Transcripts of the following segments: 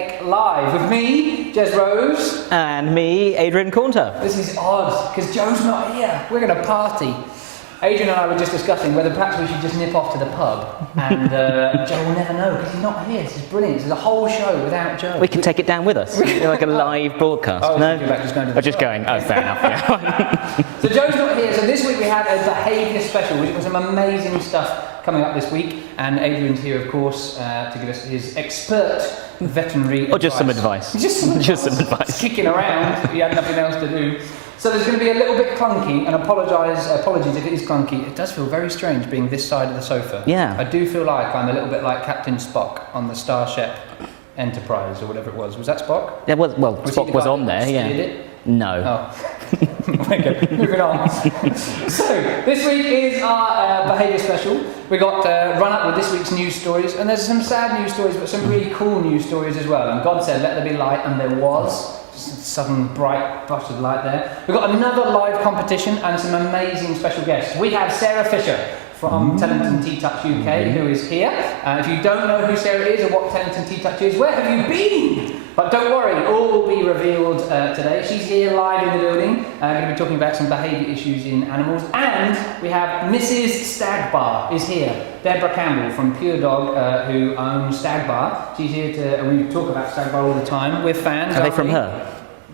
Clinic Live with me, Jez Rose. And me, Adrian Caunter. This is odd, because Joe's not here. We're going to party. Adrian and I were just discussing whether perhaps we should just nip off to the pub, and Joe will never know because he's not here. This is brilliant. This is a whole show without Joe. We can take it down with us, like a live broadcast. Oh, no, just going to the just going. Oh, fair enough. Yeah. So Joe's not here. So this week we had a behaviour special, which was some amazing stuff coming up this week, and Adrian's here, of course, to give us his expert veterinary advice. Or just some advice. Just some advice. Kicking around. He had nothing else to do. So there's going to be a little bit clunky, and apologies if it is clunky. It does feel very strange being this side of the sofa. Yeah. I do feel like I'm a little bit like Captain Spock on the Starship Enterprise, or whatever it was. Was that Spock? Yeah, Spock was on there, yeah. Did it? No. Oh. Okay, moving on. So, this week is our behaviour special. We got run up with this week's news stories, and there's some sad news stories, but some really cool news stories as well. And God said, let there be light, and there was. Sudden bright burst of light there. We've got another live competition and some amazing special guests. We have Sarah Fisher from Tellington TTouch UK, who is here. If you don't know who Sarah is or what Tellington TTouch is, where have you been? But don't worry, all will be revealed today. She's here live in the building. Going to be talking about some behaviour issues in animals. And we have Mrs. Stagbar is here. Deborah Campbell from PureDog, who owns Stagbar. She's here to, and we talk about Stagbar all the time. We're fans. Are they from her?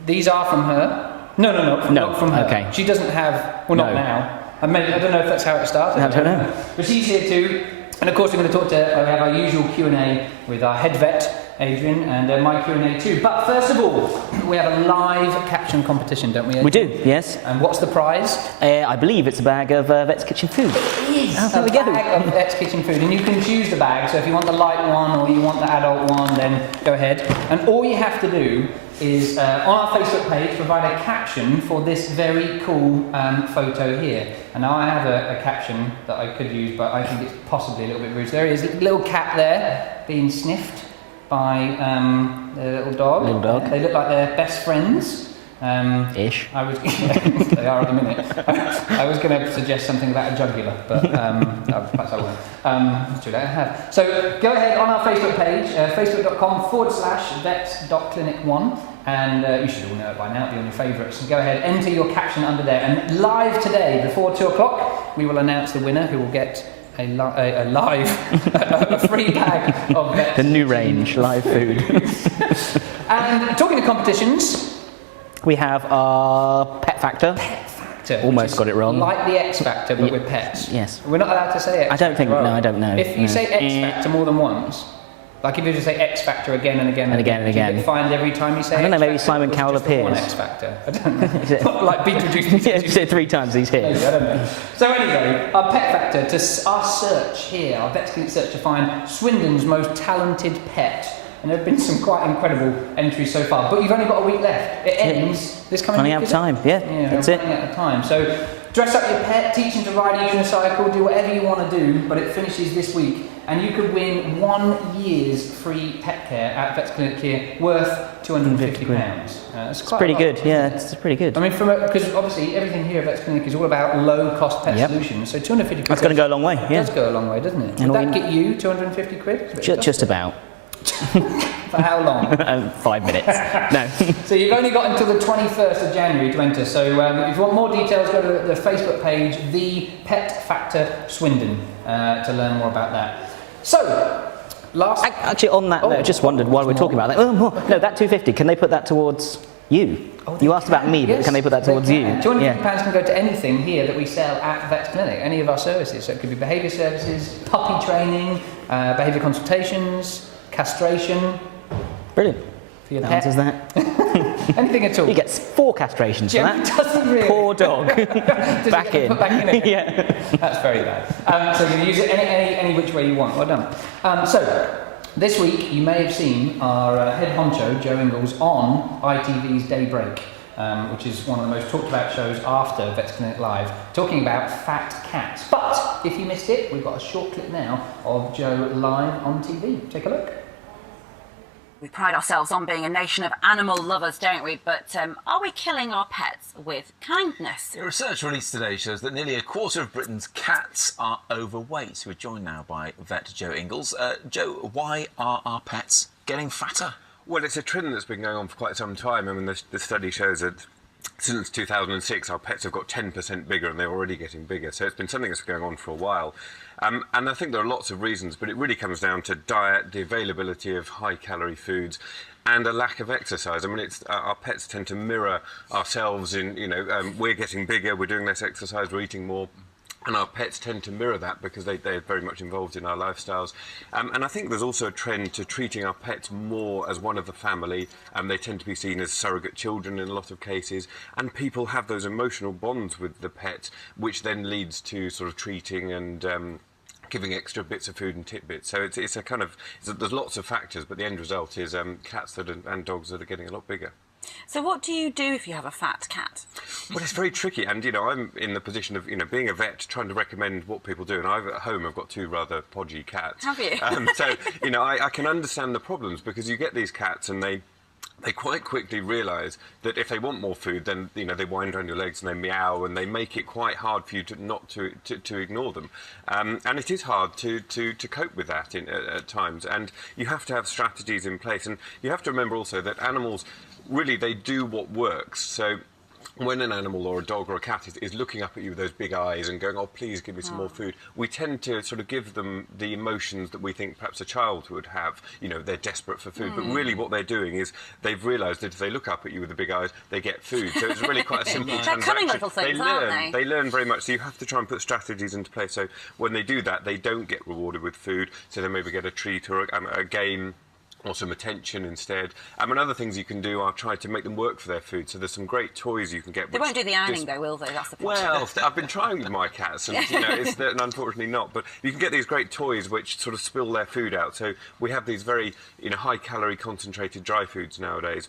These are from her. No, not from her. Okay. She doesn't have, well, not now. I don't know if that's how it started. I don't know. But she's here too. And of course we're going to talk to, we have our usual Q&A with our head vet, Adrian, and my Q&A too. But first of all, we have a live caption competition, don't we, Adrian? We do, yes. And what's the prize? I believe it's a bag of Vet's Kitchen food. It is there we go. Bag of Vet's Kitchen food. And you can choose the bag, so if you want the light one or you want the adult one, then go ahead. And all you have to do is, on our Facebook page, provide a caption for this very cool photo here. And now I have a caption that I could use, but I think it's possibly a little bit rude. So there is a little cat there being sniffed by the little dog. They look like they're best friends. Ish. They are at the minute. I was going to suggest something about a jugular, but perhaps I won't. It's too late, I have. So go ahead on our Facebook page, facebook.com/vets.clinic1, and you should all know it by now, it'll be on your favourites. And go ahead, enter your caption under there, and live today, before 2 o'clock, we will announce the winner who will get a free bag of Vets. The new range, live food. And talking to competitions, we have our Pet Factor. Almost got it wrong. Like the X Factor, but with pets. Yes. We're not allowed to say X Factor. I don't think, no, I don't know. If you say X Factor more than once, like if you just say X Factor again and again and again, do you get fined every time you say I don't know, maybe X Simon Factor, Cowell appears. One X Factor. I don't know. Like Beetlejuice. Yeah, say it 3 times, he's here. Maybe, I don't know. So anyway, our Pet Factor, our search here, our Vets Clinic search to find Swindon's most talented pet. And there have been some quite incredible entries so far, but you've only got a week left. It ends this coming week. Running out of time, yeah, that's it. Running out of time. So dress up your pet, teach him to ride a unicycle, do whatever you want to do, but it finishes this week. And you could win 1 year's free pet care at Vets Clinic here, worth £250. It's pretty good, yeah, it's pretty good. I mean, because obviously everything here at Vets Clinic is all about low-cost pet solutions, so £250. That's going to go a long way, yeah. It does go a long way, doesn't it? Would that get you £250? Just about. For how long? 5 minutes. No. So you've only got until the 21st of January to enter. So if you want more details, go to the Facebook page, The Pet Factor Swindon, to learn more about that. So, Actually, on that note, I just wondered while we're talking about that. No, that 250. Can they put that towards you? You asked about me, but can they put that towards you? £250 can go to anything here that we sell at Vets Clinic, any of our services. So it could be behaviour services, puppy training, behaviour consultations, castration. Brilliant. For your that answers that. Anything at all. He gets 4 castrations for that. Doesn't really. Poor dog. Back in. Put back in it. Yeah. That's very bad. So you can use it any which way you want. Well done. So this week you may have seen our head honcho Joe Ingles on ITV's Daybreak, which is one of the most talked about shows after Vets Clinic Live, talking about fat cats. But if you missed it, we've got a short clip now of Joe live on TV. Take a look. We pride ourselves on being a nation of animal lovers, don't we? But are we killing our pets with kindness? A research released today shows that nearly a quarter of Britain's cats are overweight. We're joined now by vet Joe Ingles. Joe, why are our pets getting fatter? Well, it's a trend that's been going on for quite some time. I mean, the study shows that since 2006, our pets have got 10% bigger, and they're already getting bigger. So it's been something that's going on for a while. And I think there are lots of reasons, but it really comes down to diet, the availability of high-calorie foods, and a lack of exercise. I mean, it's our pets tend to mirror ourselves in, we're getting bigger, we're doing less exercise, we're eating more. And our pets tend to mirror that because they're very much involved in our lifestyles. And I think there's also a trend to treating our pets more as one of the family. They tend to be seen as surrogate children in a lot of cases. And people have those emotional bonds with the pet, which then leads to sort of treating and giving extra bits of food and tidbits. So it's a kind of, there's lots of factors, but the end result is cats and dogs that are getting a lot bigger. So what do you do if you have a fat cat? Well, it's very tricky, and I'm in the position of being a vet, trying to recommend what people do. And at home I've got two rather podgy cats. Have you? So I can understand the problems, because you get these cats and they quite quickly realise that if they want more food, then they wind around your legs and they meow, and they make it quite hard for you to ignore them. And it is hard to cope with that at times. And you have to have strategies in place, and you have to remember also that animals really, they do what works. So when an animal or a dog or a cat is looking up at you with those big eyes and going, oh, please give me some more food, we tend to sort of give them the emotions that we think perhaps a child would have. They're desperate for food. But really what they're doing is they've realised that if they look up at you with the big eyes, they get food. So it's really quite a simple transaction. They're cunning little things, aren't they? They learn very much. So you have to try and put strategies into place. So when they do that, they don't get rewarded with food. So they maybe get a treat or a game, or some attention instead. And other things you can do are try to make them work for their food. So there's some great toys you can get. They won't do the ironing though, will they? That's the problem. Well, I've been trying with my cats, and and unfortunately not. But you can get these great toys which sort of spill their food out. So we have these very high-calorie concentrated dry foods nowadays.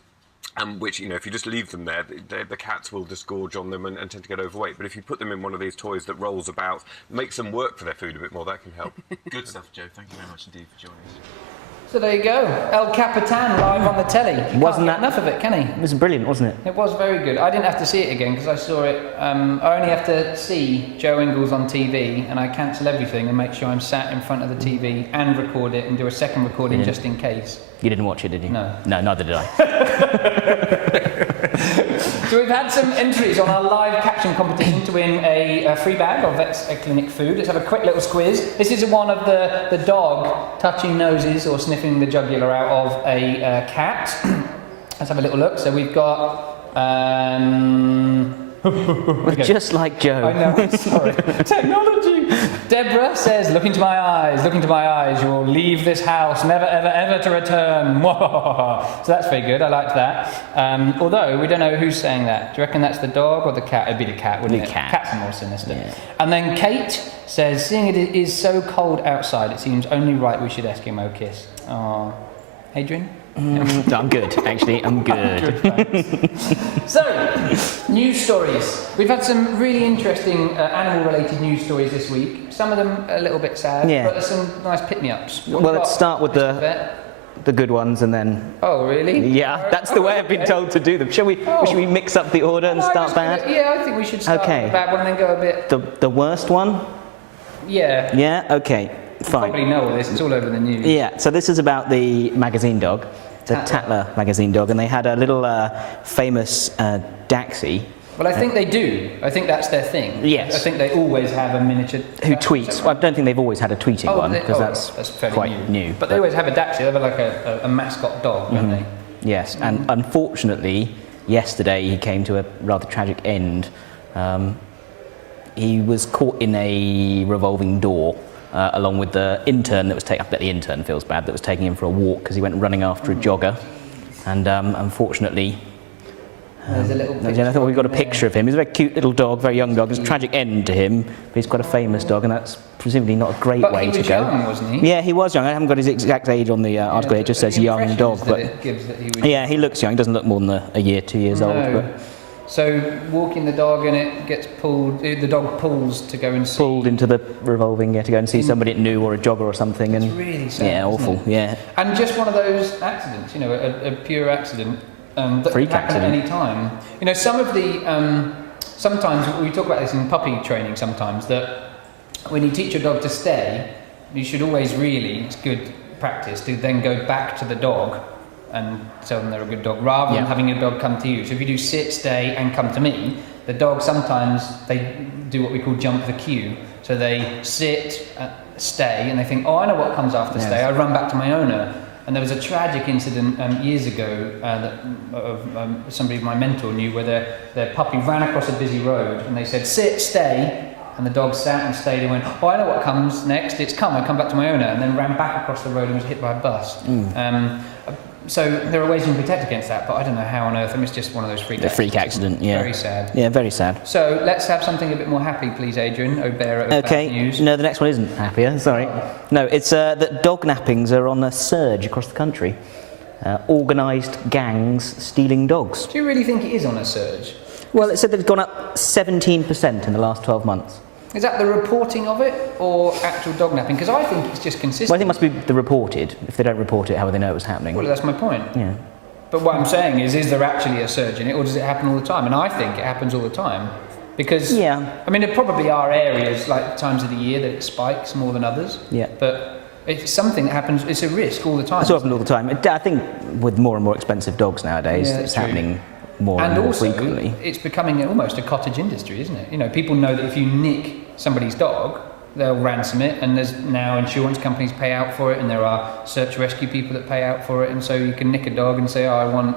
Which, if you just leave them there, the cats will just gorge on them and tend to get overweight. But if you put them in one of these toys that rolls about, makes them work for their food a bit more, that can help. Good stuff, Joe. Thank you very much indeed for joining us. So there you go, El Capitan live on the telly. Wasn't Can't get enough of it, can he? It was brilliant, wasn't it? It was very good. I didn't have to see it again because I saw it. I only have to see Joe Ingles on TV, and I cancel everything and make sure I'm sat in front of the TV and record it and do a second recording just in case. You didn't watch it, did you? No. No, neither did I. So we've had some entries on our live caption competition to win a free bag of Vets Clinic food. Let's have a quick little squiz. This is one of the dog touching noses or sniffing the jugular out of a cat. Let's have a little look. So we've got... Just like Joe. I know, I'm sorry. Technology! Deborah says, look into my eyes, you will leave this house, never, ever, ever to return. So that's very good, I liked that. Although, we don't know who's saying that. Do you reckon that's the dog or the cat? It'd be the cat, wouldn't it? Cat. Cats are more sinister. Yeah. And then Kate says, seeing it is so cold outside, it seems only right we should Eskimo kiss. Oh, Adrian? I'm good, actually, I'm good. So, news stories. We've had some really interesting animal-related news stories this week. Some of them a little bit sad, but there's some nice pick-me-ups. Well, let's start with the good ones and then... Oh, really? Yeah, that's the way I've been told to do them. Should we mix up the order and start bad? Yeah, I think we should start with the bad one and then go a bit... The worst one? Yeah. Yeah, okay, fine. You probably know all this, it's all over the news. Yeah, so this is about the magazine dog. The Tatler magazine dog, and they had a little famous Daxi. Well, I think they do. I think that's their thing. Yes. I think they always have a miniature... Who tweets. Well, I don't think they've always had a tweeting one, because that's quite new. But they always have a Daxi. They have like a mascot dog, don't they? Yes, and unfortunately, yesterday he came to a rather tragic end. He was caught in a revolving door. Along with the intern that was taking... I bet the intern feels bad, that was taking him for a walk because he went running after a jogger. And unfortunately... There's a little picture. I thought we've got a picture of him. He's a very cute little dog, very young dog. It's a tragic end to him, but he's quite a famous dog, and that's presumably not a great way to go. But he was young, wasn't he? Yeah, he was young. I haven't got his exact age on the article. It just says young dog. But yeah, he looks young. He doesn't look more than a year, 2 years old. But so walking the dog and it gets pulled. The dog pulls to go and see. Pulled into the revolving, to go and see somebody new or a jogger or something. It's and really sad. Yeah, awful. Yeah. And just one of those accidents, a pure accident. That Freak can happen accident. at any time. Some of the sometimes we talk about this in puppy training. Sometimes that when you teach your dog to stay, you should always it's good practice to then go back to the dog and tell them they're a good dog, rather than having your dog come to you. So if you do sit, stay, and come to me, the dog sometimes they do what we call jump the queue. So they sit, stay, and they think, oh, I know what comes after stay. I run back to my owner. And there was a tragic incident years ago that somebody, my mentor, knew where their puppy ran across a busy road, and they said, sit, stay. And the dog sat and stayed and went, oh, I know what comes next. It's come. I come back to my owner, and then ran back across the road and was hit by a bus. So there are ways you can protect against that, but I don't know how on earth. I mean, it's just one of those freak accidents. Freak accident, yeah. Very sad. Yeah, very sad. So let's have something a bit more happy, please, Adrian. Okay. News. No, the next one isn't happier. Sorry. No, it's that dog nappings are on a surge across the country. Organised gangs stealing dogs. Do you really think it is on a surge? Well, it said that it's gone up 17% in the last 12 months. Is that the reporting of it, or actual dog napping? Because I think it's just consistent. Well, I think it must be the reported. If they don't report it, how would they know it was happening? Well, that's my point. Yeah. But what I'm saying is there actually a surge in it, or does it happen all the time? And I think it happens all the time. Because, I mean, there probably are areas, like times of the year, that it spikes more than others. Yeah. But it's something that happens, it's a risk all the time. It's happening all the time. I think with more and more expensive dogs nowadays, it's happening more and more frequently. It's becoming almost a cottage industry, isn't it? You know, people know that if you nick somebody's dog, they'll ransom it, and there's now insurance companies pay out for it, and there are search and rescue people that pay out for it, and so you can nick a dog and say, oh, I want,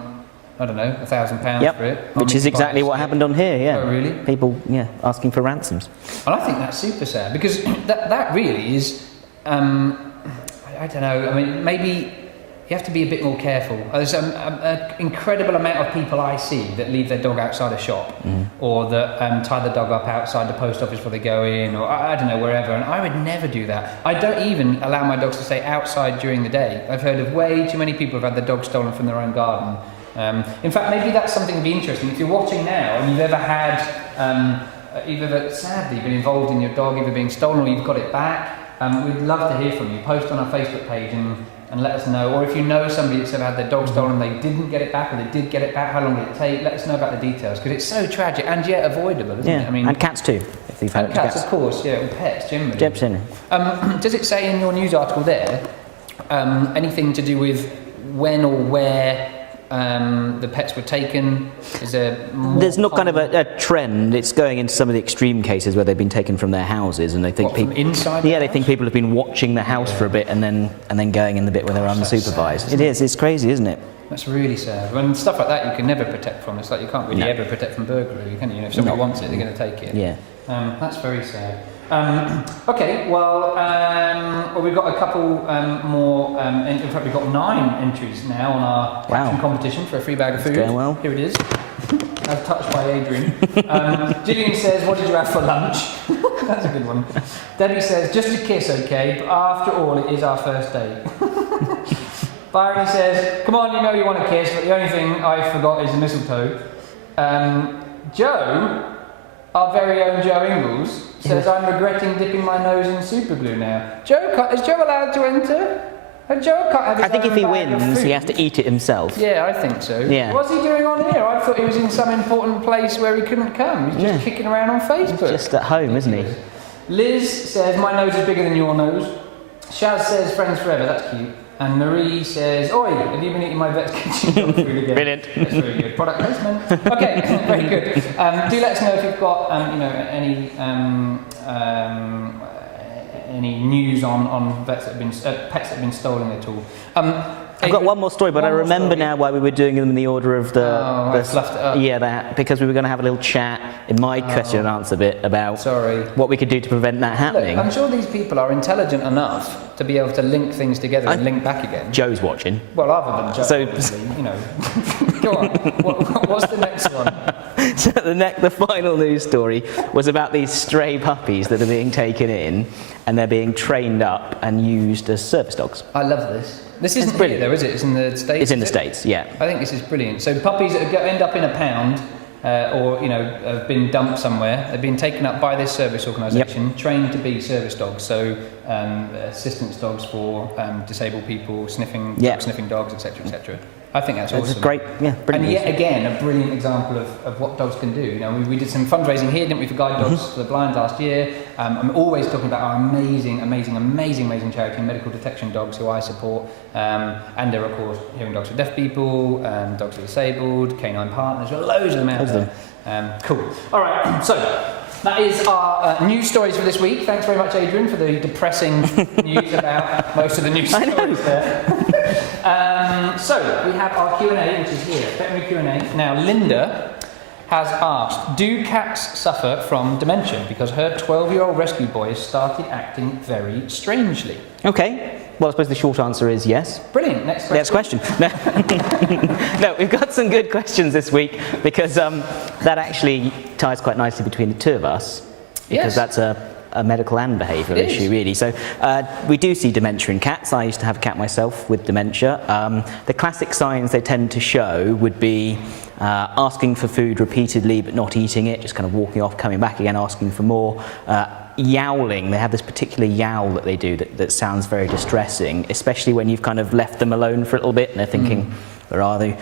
I don't know, £1,000 for it. Which is exactly what happened on here, yeah. Oh, really? People, asking for ransoms. And I think that's super sad, because that really is, I don't know, I mean, maybe you have to be a bit more careful. There's an incredible amount of people I see that leave their dog outside a shop, or that tie the dog up outside the post office before they go in, or I don't know, wherever, and I would never do that. I don't even allow my dogs to stay outside during the day. I've heard of way too many people who've had their dog stolen from their own garden. In fact, maybe that's something to be interesting. If you're watching now and you've ever had, you've ever sadly been involved in your dog either being stolen or you've got it back, we'd love to hear from you. Post on our Facebook page and let us know. Or if you know somebody that's ever had their dog stolen and they didn't get it back, or they did get it back, how long did it take? Let us know about the details, because it's so tragic and yet avoidable, isn't it? I mean, and cats too, if you've had cats, of course, or pets generally. Does it say in your news article there anything to do with when or where the pets were taken? Is there There's not kind of a trend. It's going into some of the extreme cases where they've been taken from their houses, and they think people inside. They think people have been watching the house for a bit and then going in the bit where they're unsupervised. Sad, It's crazy, isn't it? That's really sad. When stuff like that you can never protect from. It's like you can't really ever protect from burglary, can you? If somebody wants it, they're going to take it. Yeah. That's very sad. Okay, well, we've got a couple more. In fact, we've got 9 entries now on our Caption competition for a free bag of food. Going well. Here it is. As touched by Adrian. Gillian says, what did you have for lunch? That's a good one. Debbie says, just a kiss, okay, but after all, it is our first date. Byron says, come on, you know you want a kiss, but the only thing I forgot is the mistletoe. Joe, our very own Joe Ingalls, says, I'm regretting dipping my nose in super glue now. Is Joe allowed to enter? Joe can't have his I think if he own bag of wins, food. he has to eat it himself. Yeah, I think so. Yeah. What's he doing on here? I thought he was in some important place where he couldn't come. He's just kicking around on Facebook. He's just at home, isn't he? Liz says, my nose is bigger than your nose. Shaz says, friends forever, that's cute. And Marie says, oi, have you been eating my vet's kitchen dog food again? Brilliant. That's very good. Product placement. Okay, very good. Do let us know if you've got any news on vets that have been pets that have been stolen at all. I've got one more story, but I remember now why we were doing them in the order of the fluffed it up. Yeah, that, because we were going to have a little chat in my question and answer bit about what we could do to prevent that happening. Look, I'm sure these people are intelligent enough to be able to link things together and link back again. Joe's watching. Well, other than Joe, obviously, Go on. What's the next one? So the final news story was about these stray puppies that are being taken in, and they're being trained up and used as service dogs. I love this. This isn't brilliant, though, is it? It's in the States. It's in the States, yeah. I think this is brilliant. So puppies that end up in a pound, or have been dumped somewhere, they've been taken up by this service organisation, trained to be service dogs. So assistance dogs for disabled people, sniffing dogs, etc., etc. I think that's awesome. It's great, yeah, brilliant. And yet news. again, a brilliant example of what dogs can do. You know, we did some fundraising here, didn't we, for Guide Dogs for the Blind last year. I'm always talking about our amazing charity, Medical Detection Dogs, who I support. And there are, of course, Hearing Dogs for Deaf People, Dogs for Disabled, Canine Partners, loads of them out there. Cool. All right, so that is our news stories for this week. Thanks very much, Adrian, for the depressing news about most of the news stories there. So we have our Q&A, which is here, veterinary Q&A. Now, Linda has asked, do cats suffer from dementia? Because her 12-year-old rescue boy has started acting very strangely. Okay. Well, I suppose the short answer is yes. Brilliant. Next question. No, we've got some good questions this week because that actually ties quite nicely between the two of us. Because that's a medical and behavioural issue, really. So we do see dementia in cats. I used to have a cat myself with dementia. The classic signs they tend to show would be asking for food repeatedly but not eating it, just kind of walking off, coming back again, asking for more. Yowling, they have this particular yowl that they do that sounds very distressing, especially when you've kind of left them alone for a little bit and they're thinking, where are they?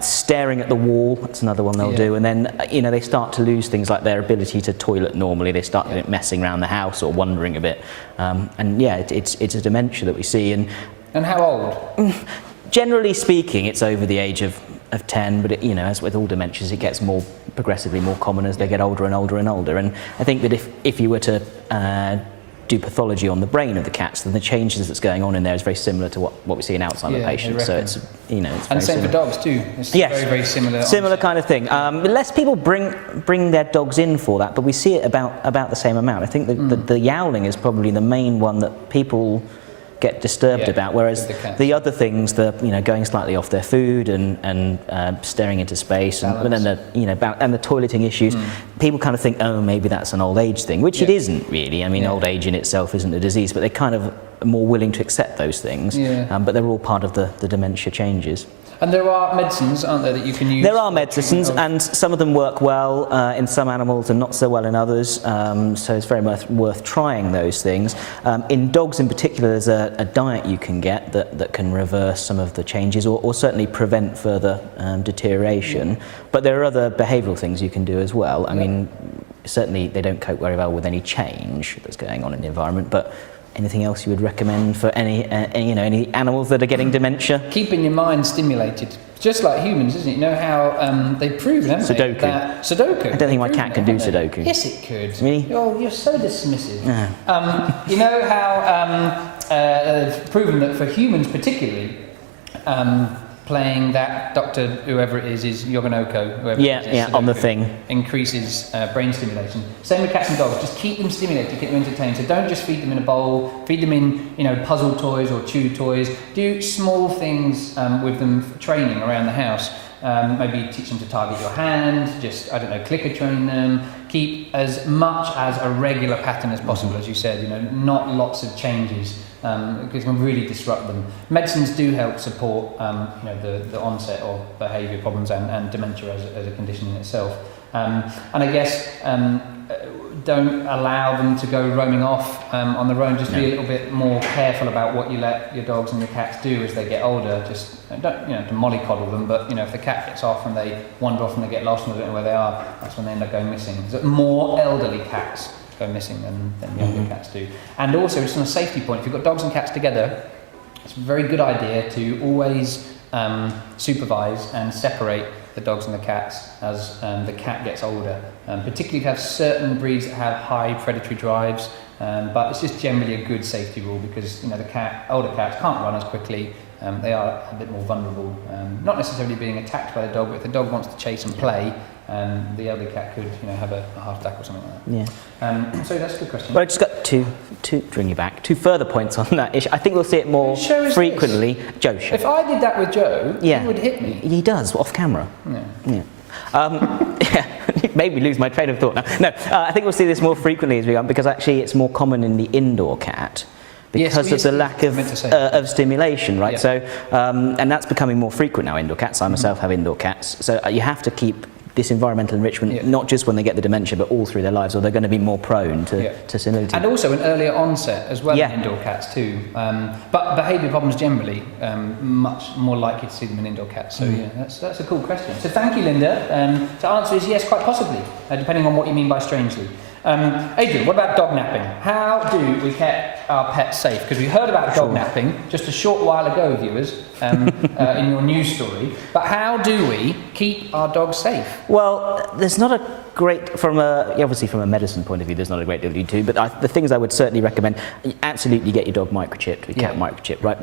Staring at the wall, that's another one they'll do. And then, they start to lose things like their ability to toilet normally. They start messing around the house or wandering a bit. It's a dementia that we see. And how old? Generally speaking, it's over the age of 10, but as with all dementias, it gets progressively more common as they get older and older and older. And I think that if you were to do pathology on the brain of the cats, then the changes that's going on in there is very similar to what we see in Alzheimer's patients. So it's it's and same similar. for dogs too. It's very, very similar. Similar kind of thing. Less people bring their dogs in for that, but we see it about the same amount. I think the yowling is probably the main one that people get disturbed about, whereas the other things, going slightly off their food and staring into space, and then the toileting issues, people kind of think, oh, maybe that's an old age thing, which it isn't really. I mean, old age in itself isn't a disease, but they're kind of more willing to accept those things. But they're all part of the dementia changes. And there are medicines, aren't there, that you can use? There are medicines, and some of them work well in some animals and not so well in others, so it's very much worth trying those things. In dogs in particular, there's a diet you can get that can reverse some of the changes or certainly prevent further deterioration. But there are other behavioural things you can do as well. I mean, certainly they don't cope very well with any change that's going on in the environment, but anything else you would recommend for any animals that are getting dementia? Keeping your mind stimulated, just like humans, isn't it? You know how they've proven, haven't Sudoku. they? Sudoku. I don't think my cat can do Sudoku. Yes, it could. Really? You're so dismissive. You know how they've proven that for humans particularly, playing that Dr. whoever it is Yoganoko, whoever it is, Sudoku, on the thing. Increases brain stimulation. Same with cats and dogs, just keep them stimulated, keep them entertained. So don't just feed them in a bowl, feed them in puzzle toys or chew toys. Do small things with them for training around the house. Maybe teach them to target your hand, just, clicker train them. Keep as much as a regular pattern as possible, as you said, not lots of changes. Because it can really disrupt them. Medicines do help support, the onset of behaviour problems and dementia as a condition in itself. And I guess don't allow them to go roaming off on their own. Just be a little bit more careful about what you let your dogs and your cats do as they get older. Just don't, to mollycoddle them, but if the cat gets off and they wander off and they get lost and they don't know where they are, that's when they end up going missing. So more elderly cats go missing than younger cats do. And also, just on a safety point, if you've got dogs and cats together, it's a very good idea to always supervise and separate the dogs and the cats as the cat gets older. Particularly if you have certain breeds that have high predatory drives, but it's just generally a good safety rule because the older cats can't run as quickly. They are a bit more vulnerable, not necessarily being attacked by the dog, but if the dog wants to chase and play, the elderly cat could have a heart attack or something like that. So that's a good question. Well, I just got to bring you back. 2 further points on that issue. I think we'll see it more frequently. Joe show. If I did that with Joe, he would hit me. He does, off camera. Yeah. Made me lose my train of thought now. No, I think we'll see this more frequently as we go on because actually it's more common in the indoor cat. Because of the lack of stimulation, right? So, and that's becoming more frequent now, indoor cats. I myself have indoor cats. So you have to keep this environmental enrichment, not just when they get the dementia, but all through their lives, or they're going to be more prone to senility. And also an earlier onset as well in indoor cats too. But behaviour problems generally, much more likely to see them in indoor cats. So that's a cool question. So thank you, Linda. The answer is yes, quite possibly, depending on what you mean by strangely. Adrian, what about dog napping? How do we keep our pets safe? Because we heard about dog napping just a short while ago, viewers, in your news story. But how do we keep our dogs safe? Well, there's not a great, obviously from a medicine point of view, there's not a great deal you do, but the things I would certainly recommend, absolutely get your dog microchipped, your cat microchipped, right?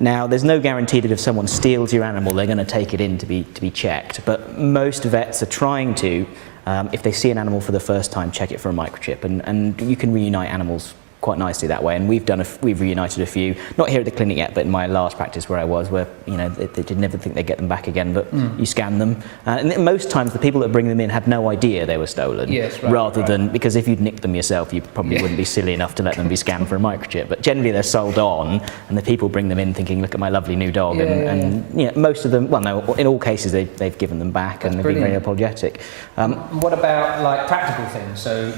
Now, there's no guarantee that if someone steals your animal, they're going to take it in to be checked, but most vets are trying to, if they see an animal for the first time, check it for a microchip, and you can reunite animals quite nicely that way, and we've reunited a few, not here at the clinic yet, but in my last practice where I was, where they did never think they'd get them back again, but you scan them, and most times the people that bring them in had no idea they were stolen, rather than, because if you'd nicked them yourself, you probably wouldn't be silly enough to let them be scanned for a microchip, but generally they're sold on, and the people bring them in thinking, look at my lovely new dog, and most of them, well no, in all cases they've given them back. That's and they've been very apologetic. What about like practical things? So,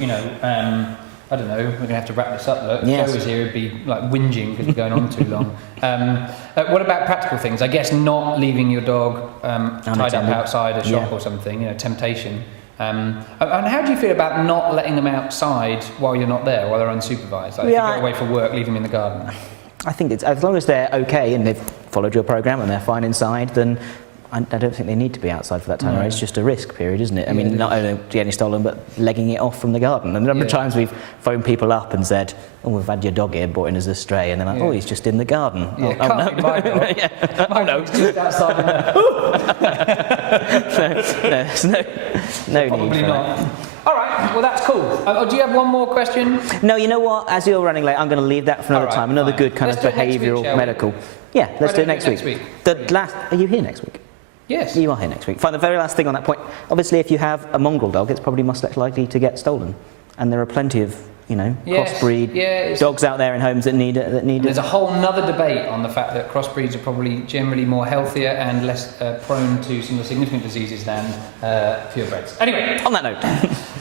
I don't know, we're going to have to wrap this up, look. If Joe was here, he'd be like whinging because we're going on too long. What about practical things? I guess not leaving your dog tied up outside a shop or something, temptation. And how do you feel about not letting them outside while you're not there, while they're unsupervised? Like if you go away for work, leave them in the garden. I think it's, as long as they're okay and they've followed your programme and they're fine inside, then I don't think they need to be outside for that time. It's just a risk period, isn't it? I mean, not only getting stolen, but legging it off from the garden. And a number of times we've phoned people up and said, oh, we've had your dog here, brought in as a stray, and they're like, oh, he's just in the garden. Can't no. be my dog. My dog's just outside. There's no Probably need for not. that. All right, well that's cool. Do you have one more question? No, you know what? As you're running late, I'm going to leave that for another time. Another good kind of behavioural, medical. Yeah, let's do it next week. Are you here next week? Yes. You are here next week. Fine, the very last thing on that point. Obviously, if you have a mongrel dog, it's probably much less likely to get stolen. And there are plenty of, crossbreed dogs out there in homes that need it. There's a whole nother debate on the fact that crossbreeds are probably generally more healthier and less prone to some of the significant diseases than purebreds. Anyway, on that note.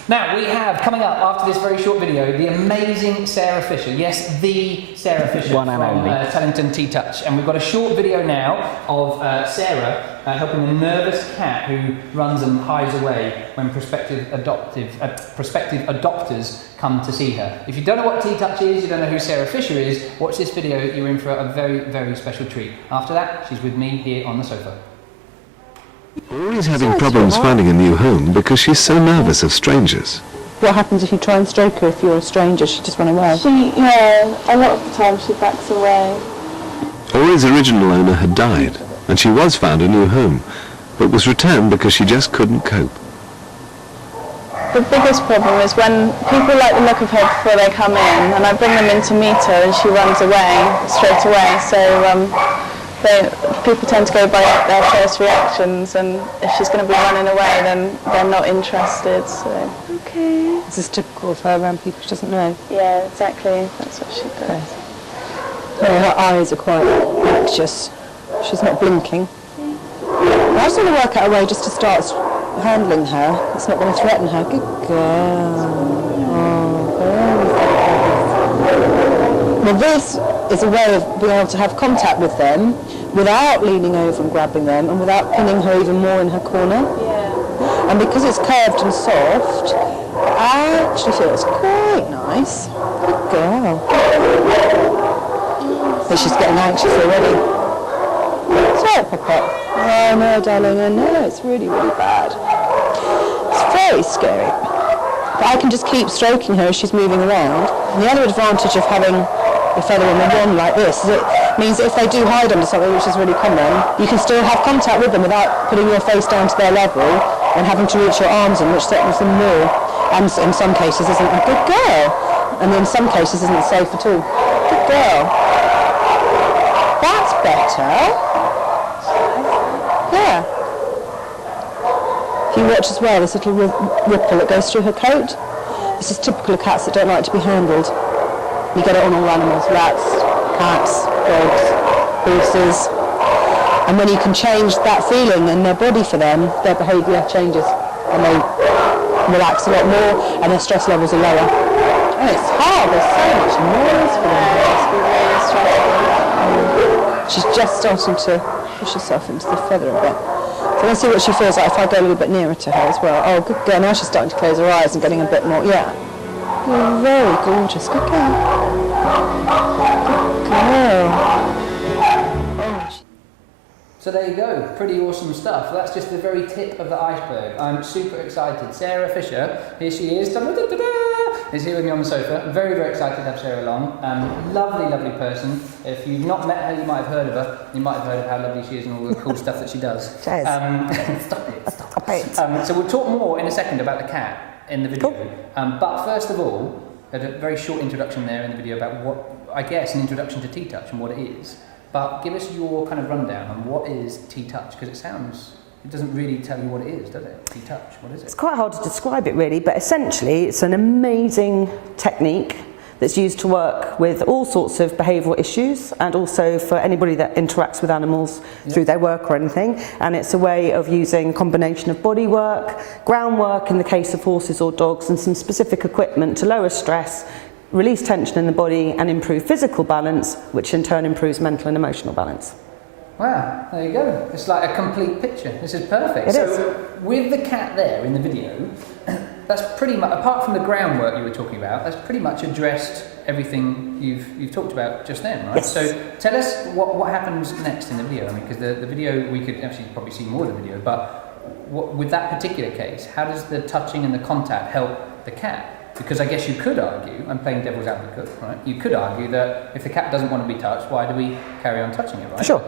Now, we have, coming up after this very short video, the amazing Sarah Fisher. Yes, the Sarah Fisher from Tellington TTouch. And we've got a short video now of Sarah helping a nervous cat who runs and hides away when prospective adopters come to see her. If you don't know what TTouch is, you don't know who Sarah Fisher is, watch this video, you're in for a very, very special treat. After that, she's with me here on the sofa. Always having problems finding a new home because she's so nervous of strangers. What happens if you try and stroke her if you're a stranger? She just run away? A lot of the time she backs away. Ori's original owner had died, and she was found a new home, but was returned because she just couldn't cope. The biggest problem is when people like the look of her before they come in, and I bring them in to meet her and she runs away straight away, so people tend to go by their first reactions, and if she's going to be running away then they're not interested. So. Okay. This is typical of her around people she doesn't know. Yeah, exactly. That's what she does. Her eyes are quite anxious. She's not blinking. I just want to work out a way just to start handling her. It's not going to threaten her. Good girl. Oh, very. Well, this is a way of being able to have contact with them without leaning over and grabbing them and without pinning her even more in her corner. Yeah. And because it's curved and soft, I actually feel it's quite nice. Good girl. But she's getting anxious already. Sorry, Papa. Oh no, darling, I know, it's really, really bad. It's very scary. But I can just keep stroking her as she's moving around. And the other advantage of having a feather in the wand like this is it means that if they do hide under something, which is really common, you can still have contact with them without putting your face down to their level and having to reach your arms in, which threatens them more. And in some cases isn't a good girl. And in some cases isn't safe at all. Good girl. That's better. Yeah. If you watch as well, this little ripple that goes through her coat, this is typical of cats that don't like to be handled. You get it on all animals, rats, cats, dogs, horses. And when you can change that feeling in their body for them, their behaviour changes. and they relax a lot more, and their stress levels are lower. And it's hard, there's so much noise for them. It's really stressful. She's just starting to push herself into the feather a bit. So let's see what she feels like if I go a little bit nearer to her as well. Oh, good girl. Now she's starting to close her eyes and getting a bit more. Yeah. You're very gorgeous. Good girl. Good girl. So there you go, pretty awesome stuff. That's just the very tip of the iceberg. I'm super excited. Sarah Fisher, here she is, is here with me on the sofa. I'm very, very excited to have Sarah along. Lovely, lovely person. If you've not met her, you might have heard of her. You might have heard of how lovely she is and all the cool stuff that she does. Cheers. Stop it. So we'll talk more in a second about the cat in the video. Cool. But first of all, I had a very short introduction there in the video about what, I guess, an introduction to TTouch and what it is. But give us your kind of rundown on what is TTouch, because it doesn't really tell you what it is, does it? TTouch, what is it? It's quite hard to describe it really, but essentially it's an amazing technique that's used to work with all sorts of behavioural issues and also for anybody that interacts with animals through their work or anything. And it's a way of using a combination of body work, groundwork in the case of horses or dogs, and some specific equipment to lower stress, release tension in the body and improve physical balance, which in turn improves mental and emotional balance. Wow, there you go. It's like a complete picture. This is perfect. It is. With the cat there in the video, that's pretty much, apart from the groundwork you were talking about, that's pretty much addressed everything you've talked about just then, right? Yes. So tell us what happens next in the video. I mean, because the video, we could actually probably see more of the video, but with that particular case, how does the touching and the contact help the cat? Because I guess you could argue, I'm playing devil's advocate, right? You could argue that if the cat doesn't want to be touched, why do we carry on touching it, right? For sure.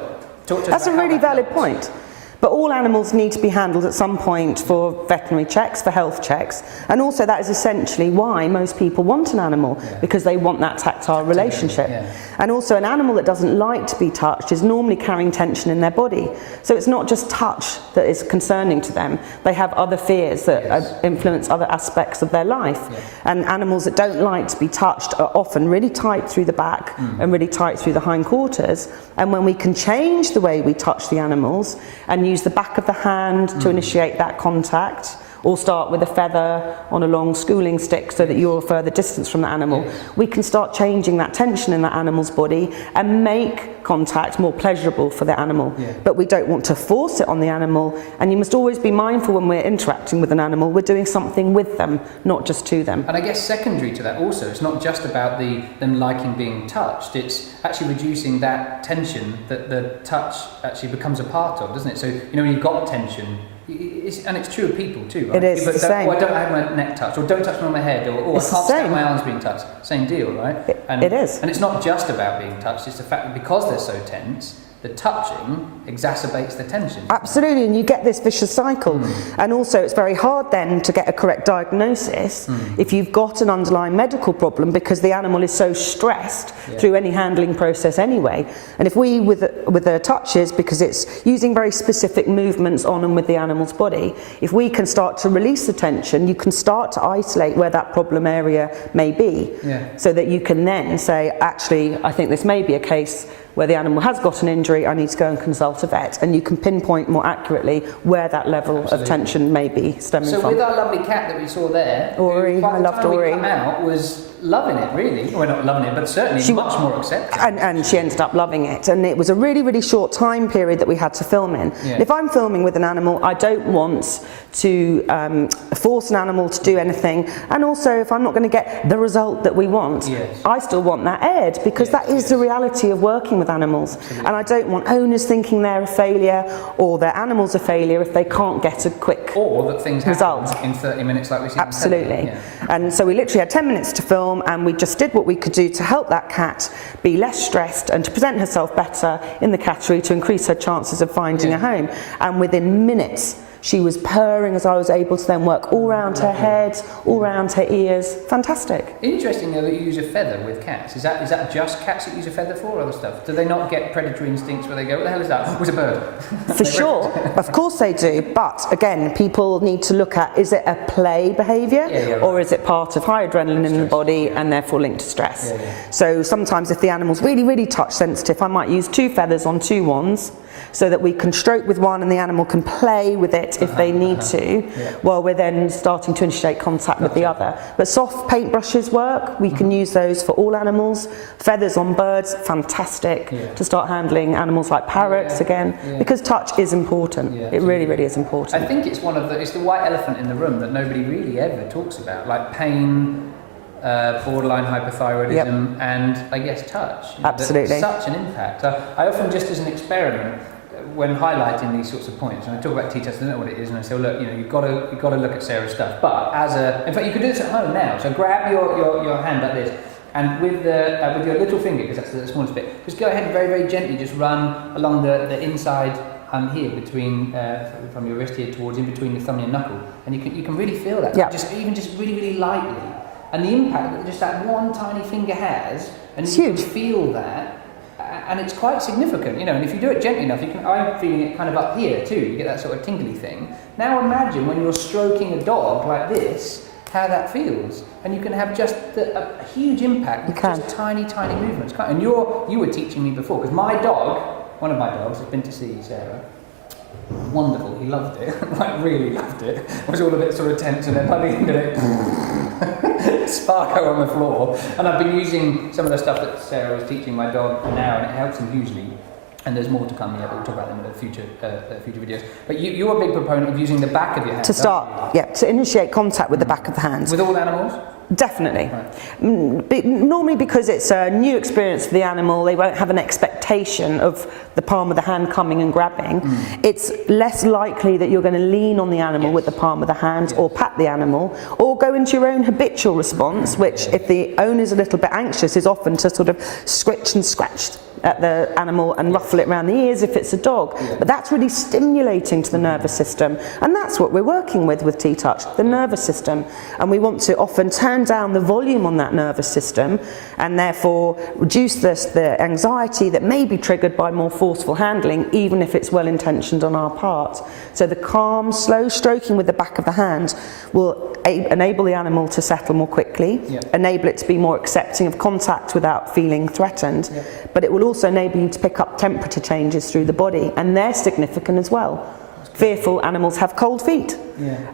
Talk to us That's a about how really that valid helps. point. But all animals need to be handled at some point for veterinary checks, for health checks, and also that is essentially why most people want an animal, because they want that tactile relationship. Yeah. And also an animal that doesn't like to be touched is normally carrying tension in their body. So it's not just touch that is concerning to them, they have other fears that influence other aspects of their life. And animals that don't like to be touched are often really tight through the back and really tight through the hindquarters. And when we can change the way we touch the animals and use the back of the hand to initiate that contact, or start with a feather on a long schooling stick so that you're a further distance from the animal, we can start changing that tension in that animal's body and make contact more pleasurable for the animal. But we don't want to force it on the animal, and you must always be mindful when we're interacting with an animal, we're doing something with them, not just to them. And I guess secondary to that also, it's not just about them liking being touched, it's actually reducing that tension that the touch actually becomes a part of, doesn't it? So, when you've got tension, and it's true of people too, right? It is People the don't, same. I don't have my neck touched, or don't touch me on my head, or I It's the can't stand same. my arms being touched. Same deal, right? It is. And it's not just about being touched, it's the fact that because they're so tense, the touching exacerbates the tension. Absolutely, and you get this vicious cycle. And also it's very hard then to get a correct diagnosis if you've got an underlying medical problem, because the animal is so stressed through any handling process anyway. And if we, with the touches, because it's using very specific movements on and with the animal's body, if we can start to release the tension, you can start to isolate where that problem area may be, so that you can then say, actually, I think this may be a case where the animal has got an injury, I need to go and consult a vet, and you can pinpoint more accurately where that level of tension may be stemming from. So with our lovely cat that we saw there, Ori, I loved Ori. Come out was loving it, really. Well, not loving it, but certainly much more accepting. And she ended up loving it, and it was a really, really short time period that we had to film in. And if I'm filming with an animal, I don't want to force an animal to do anything, and also if I'm not going to get the result that we want, I still want that aired, because that is the reality of working with animals. And I don't want owners thinking they're a failure or their animal's a failure if they can't get a quick or that things result in 30 minutes like we see. Absolutely. And so we literally had 10 minutes to film, and we just did what we could do to help that cat be less stressed and to present herself better in the cattery to increase her chances of finding a home. And within minutes she was purring as I was able to then work all around her head, all around her ears. Fantastic. Interesting though that you use a feather with cats. Is that just cats that use a feather for, or other stuff? Do they not get predatory instincts where they go, what the hell is that? Oh, it's a bird. For sure, of course they do, but again, people need to look at, is it a play behaviour, or is it part of high adrenaline in the body and therefore linked to stress? So sometimes if the animal's really, really touch sensitive, I might use 2 feathers on 2 wands, so that we can stroke with one and the animal can play with it if they need to, while we're then starting to initiate contact with the other. But soft paintbrushes work. We can use those for all animals. Feathers on birds, fantastic to start handling animals like parrots again, because touch is important. It really, really is important. I think it's it's the white elephant in the room that nobody really ever talks about, like pain, borderline hypothyroidism, and I guess touch. Absolutely. Such an impact. I often, just as an experiment, when highlighting these sorts of points, and I talk about TTouch, I don't know what it is, and I say, well, look, you've got to look at Sarah's stuff. But in fact, you can do this at home now. So grab your hand like this, and with your little finger, because that's the smallest bit, just go ahead and very, very gently just run along the inside here between from your wrist here towards in between your thumb and your knuckle, and you can really feel that. Just really, really lightly. And the impact that just that one tiny finger has, and it's you huge. can feel that, and it's quite significant, And if you do it gently enough, I'm feeling it kind of up here too. You get that sort of tingly thing. Now imagine when you're stroking a dog like this, how that feels, and you can have just a huge impact with just tiny, tiny movements. And you were teaching me before, because my dog, one of my dogs, has been to see Sarah. Wonderful, he loved it, like really loved it. It was all a bit sort of tense, and then by the end of it, Sparko on the floor. And I've been using some of the stuff that Sarah was teaching my dog now, and it helps him hugely. And there's more to come, but we'll talk about them in the future videos. But you're a big proponent of using the back of your hand. To start, to initiate contact with the back of the hand. With all animals? Definitely. Normally, because it's a new experience for the animal, they won't have an expectation of the palm of the hand coming and grabbing. It's less likely that you're going to lean on the animal with the palm of the hand, or pat the animal, or go into your own habitual response, which, if the owner's a little bit anxious, is often to sort of scritch and scratch at the animal and ruffle it around the ears if it's a dog. But that's really stimulating to the nervous system, and that's what we're working with TTouch, the nervous system. And we want to often turn down the volume on that nervous system, and therefore reduce the anxiety that may be triggered by more forceful handling, even if it's well intentioned on our part. So the calm, slow stroking with the back of the hand will enable the animal to settle more quickly, enable it to be more accepting of contact without feeling threatened, but it will also enable you to pick up temperature changes through the body, and they're significant as well. Fearful animals have cold feet,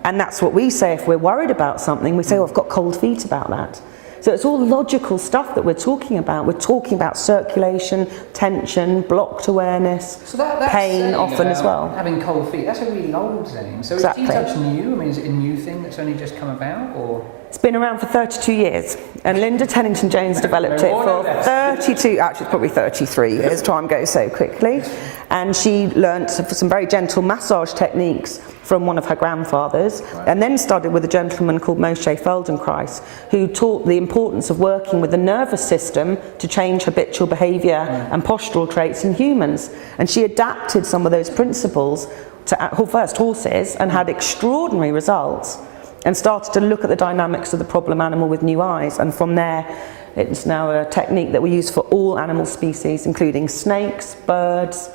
and that's what we say if we're worried about something. We say, oh, I've got cold feet about that. So it's all logical stuff that we're talking about. We're talking about circulation, tension, blocked awareness, pain often as well. Having cold feet, that's a really old saying. So is TTouch new? I mean, is it a new thing that's only just come about, or? It's been around for 32 years, and Linda Tellington Jones developed it for 32, actually it's probably 33 years, time goes so quickly, and she learnt some very gentle massage techniques from one of her grandfathers, and then studied with a gentleman called Moshe Feldenkrais, who taught the importance of working with the nervous system to change habitual behaviour and postural traits in humans. And she adapted some of those principles to first horses, and had extraordinary results, and started to look at the dynamics of the problem animal with new eyes. And from there, it's now a technique that we use for all animal species, including snakes, birds,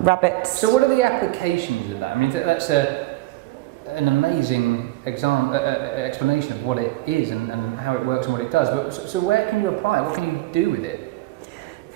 rabbits. So what are the applications of that? I mean, that's an amazing explanation of what it is and how it works and what it does. But so where can you apply it? What can you do with it?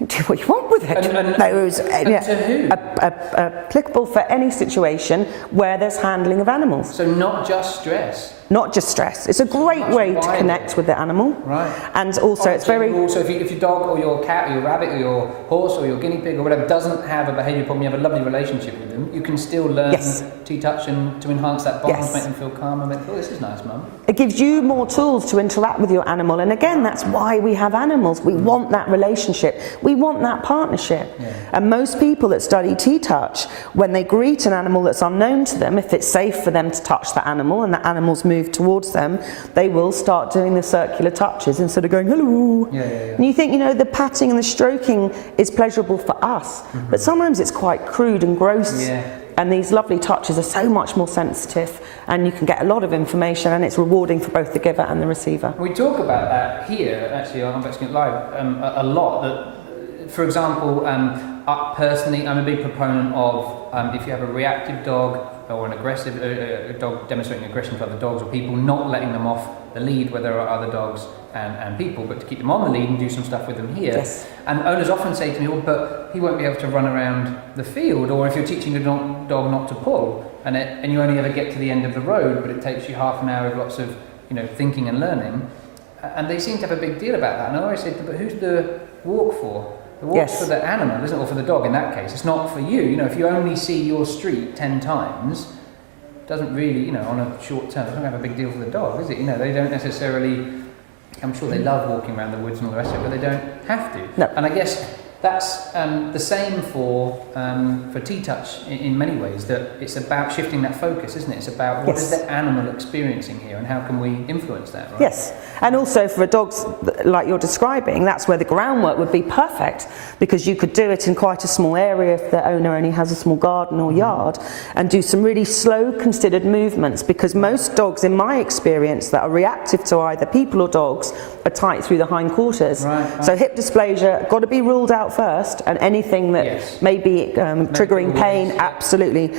Do what you want with it. To who? Applicable for any situation where there's handling of animals. So not just stress. Not just stress. It's a great way to connect with the animal. Right. And also it's very... Also, if your dog or your cat or your rabbit or your horse or your guinea pig or whatever doesn't have a behaviour problem, you have a lovely relationship with them, you can still learn TTouch and to enhance that bond, make them feel calm and make them feel, oh, this is nice, Mum. It gives you more tools to interact with your animal. And again, that's why we have animals. We want that relationship. We want that partnership. And most people that study TTouch, when they greet an animal that's unknown to them, if it's safe for them to touch the animal and the animal's moved towards them, they will start doing the circular touches instead of going hello. And you think, the patting and the stroking is pleasurable for us, but sometimes it's quite crude and gross. And these lovely touches are so much more sensitive, and you can get a lot of information, and it's rewarding for both the giver and the receiver. We talk about that here, actually, on Unboxing It Live, a lot. That, for example, Personally, I'm a big proponent of if you have a reactive dog or an aggressive a dog demonstrating aggression to other dogs or people, not letting them off the lead where there are other dogs and people, but to keep them on the lead and do some stuff with them here. Yes. And owners often say to me, well, but he won't be able to run around the field, or if you're teaching a dog not to pull, and you only ever get to the end of the road, but it takes you half an hour of lots of thinking and learning. And they seem to have a big deal about that. And I always say, but who's the walk for? The walk's for the animal, isn't it? Or for the dog in that case. It's not for you. If you only see your street 10 times, it doesn't really, on a short term, it's not going to have a big deal for the dog, is it? They don't necessarily, I'm sure they love walking around the woods and all the rest of it, but they don't have to. No. And I guess that's the same for TTouch in many ways, that it's about shifting that focus, isn't it? It's about what is the animal experiencing here and how can we influence that, right? Yes, and also for dogs like you're describing, that's where the groundwork would be perfect, because you could do it in quite a small area if the owner only has a small garden or yard, and do some really slow, considered movements, because most dogs, in my experience, that are reactive to either people or dogs are tight through the hindquarters. Right. So hip dysplasia, got to be ruled out first, and anything that may be triggering pain, absolutely.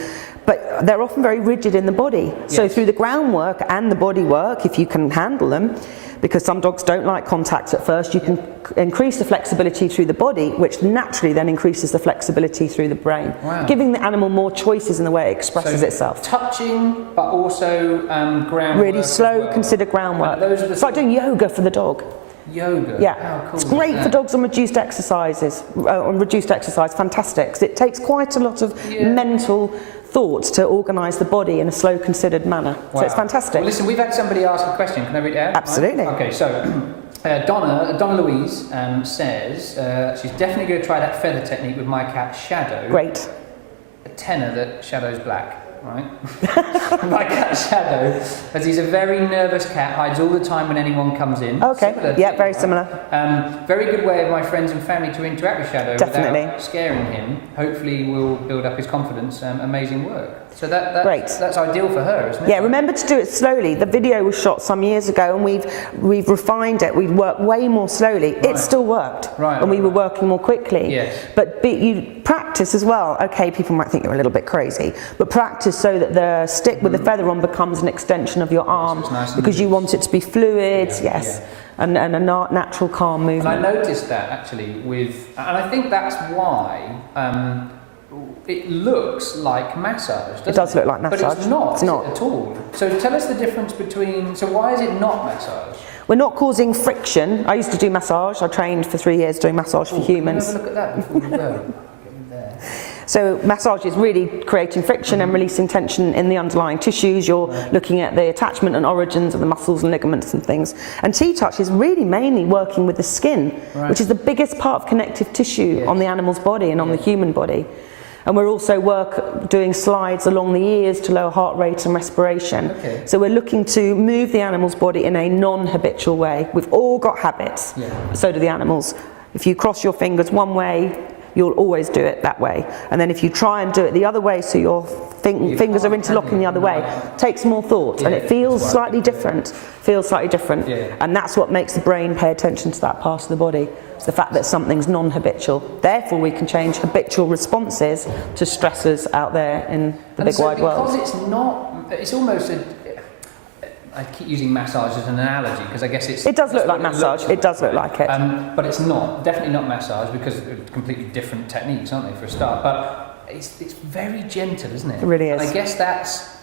But they're often very rigid in the body. So through the groundwork and the body work, if you can handle them, because some dogs don't like contact at first, you can increase the flexibility through the body, which naturally then increases the flexibility through the brain, giving the animal more choices in the way it expresses itself. Touching, but also groundwork. Really slow, considered groundwork. It's like doing yoga for the dog. Yoga? Yeah, how cool it's great is for that? dogs on reduced exercises. Fantastic. 'Cause it takes quite a lot of mental thought to organise the body in a slow, considered manner. So it's fantastic. Well, listen, we've had somebody ask a question. Can I read it out? Absolutely. Okay, so Donna Louise says she's definitely going to try that feather technique with my cat Shadow. Great. A tenor that Shadow's black. Right? My cat Shadow, as he's a very nervous cat, hides all the time when anyone comes in. Okay, very similar. Very good way of my friends and family to interact with Shadow Definitely. without scaring him. Hopefully will build up his confidence. Amazing work. So that's ideal for her, isn't it? Yeah, remember to do it slowly. The video was shot some years ago and we've refined it. We've worked way more slowly. It still worked. And we were working more quickly. Yes. But you practice as well. Okay, people might think you're a little bit crazy, but practice so that the stick with the feather on becomes an extension of your arm, nice because you want it to be fluid, and a natural calm movement. And I noticed that actually and I think that's why it looks like massage, doesn't it? It does look like massage. But it's not, It's not. at all. So tell us the difference between, so why is it not massage? We're not causing friction. I used to do massage. I trained for 3 years doing massage for humans. Can we have a look at that before we go? There. So massage is really creating friction and releasing tension in the underlying tissues. You're looking at the attachment and origins of the muscles and ligaments and things. And TTouch is really mainly working with the skin, which is the biggest part of connective tissue on the animal's body and on the human body. And we're also doing slides along the ears to lower heart rate and respiration. Okay. So we're looking to move the animal's body in a non-habitual way. We've all got habits, so do the animals. If you cross your fingers one way, you'll always do it that way. And then if you try and do it the other way, so your fingers are interlocking the other way, it takes more thought, and it feels slightly different. And that's what makes the brain pay attention to that part of the body. It's the fact that something's non-habitual. Therefore, we can change habitual responses to stressors out there in the big wide world. Because it's not, it's almost I keep using massage as an analogy because I guess it does look like massage. It does look like it. But it's not, definitely not massage, because it's completely different techniques, aren't they, for a start? But it's very gentle, isn't it? It really is. And I guess that's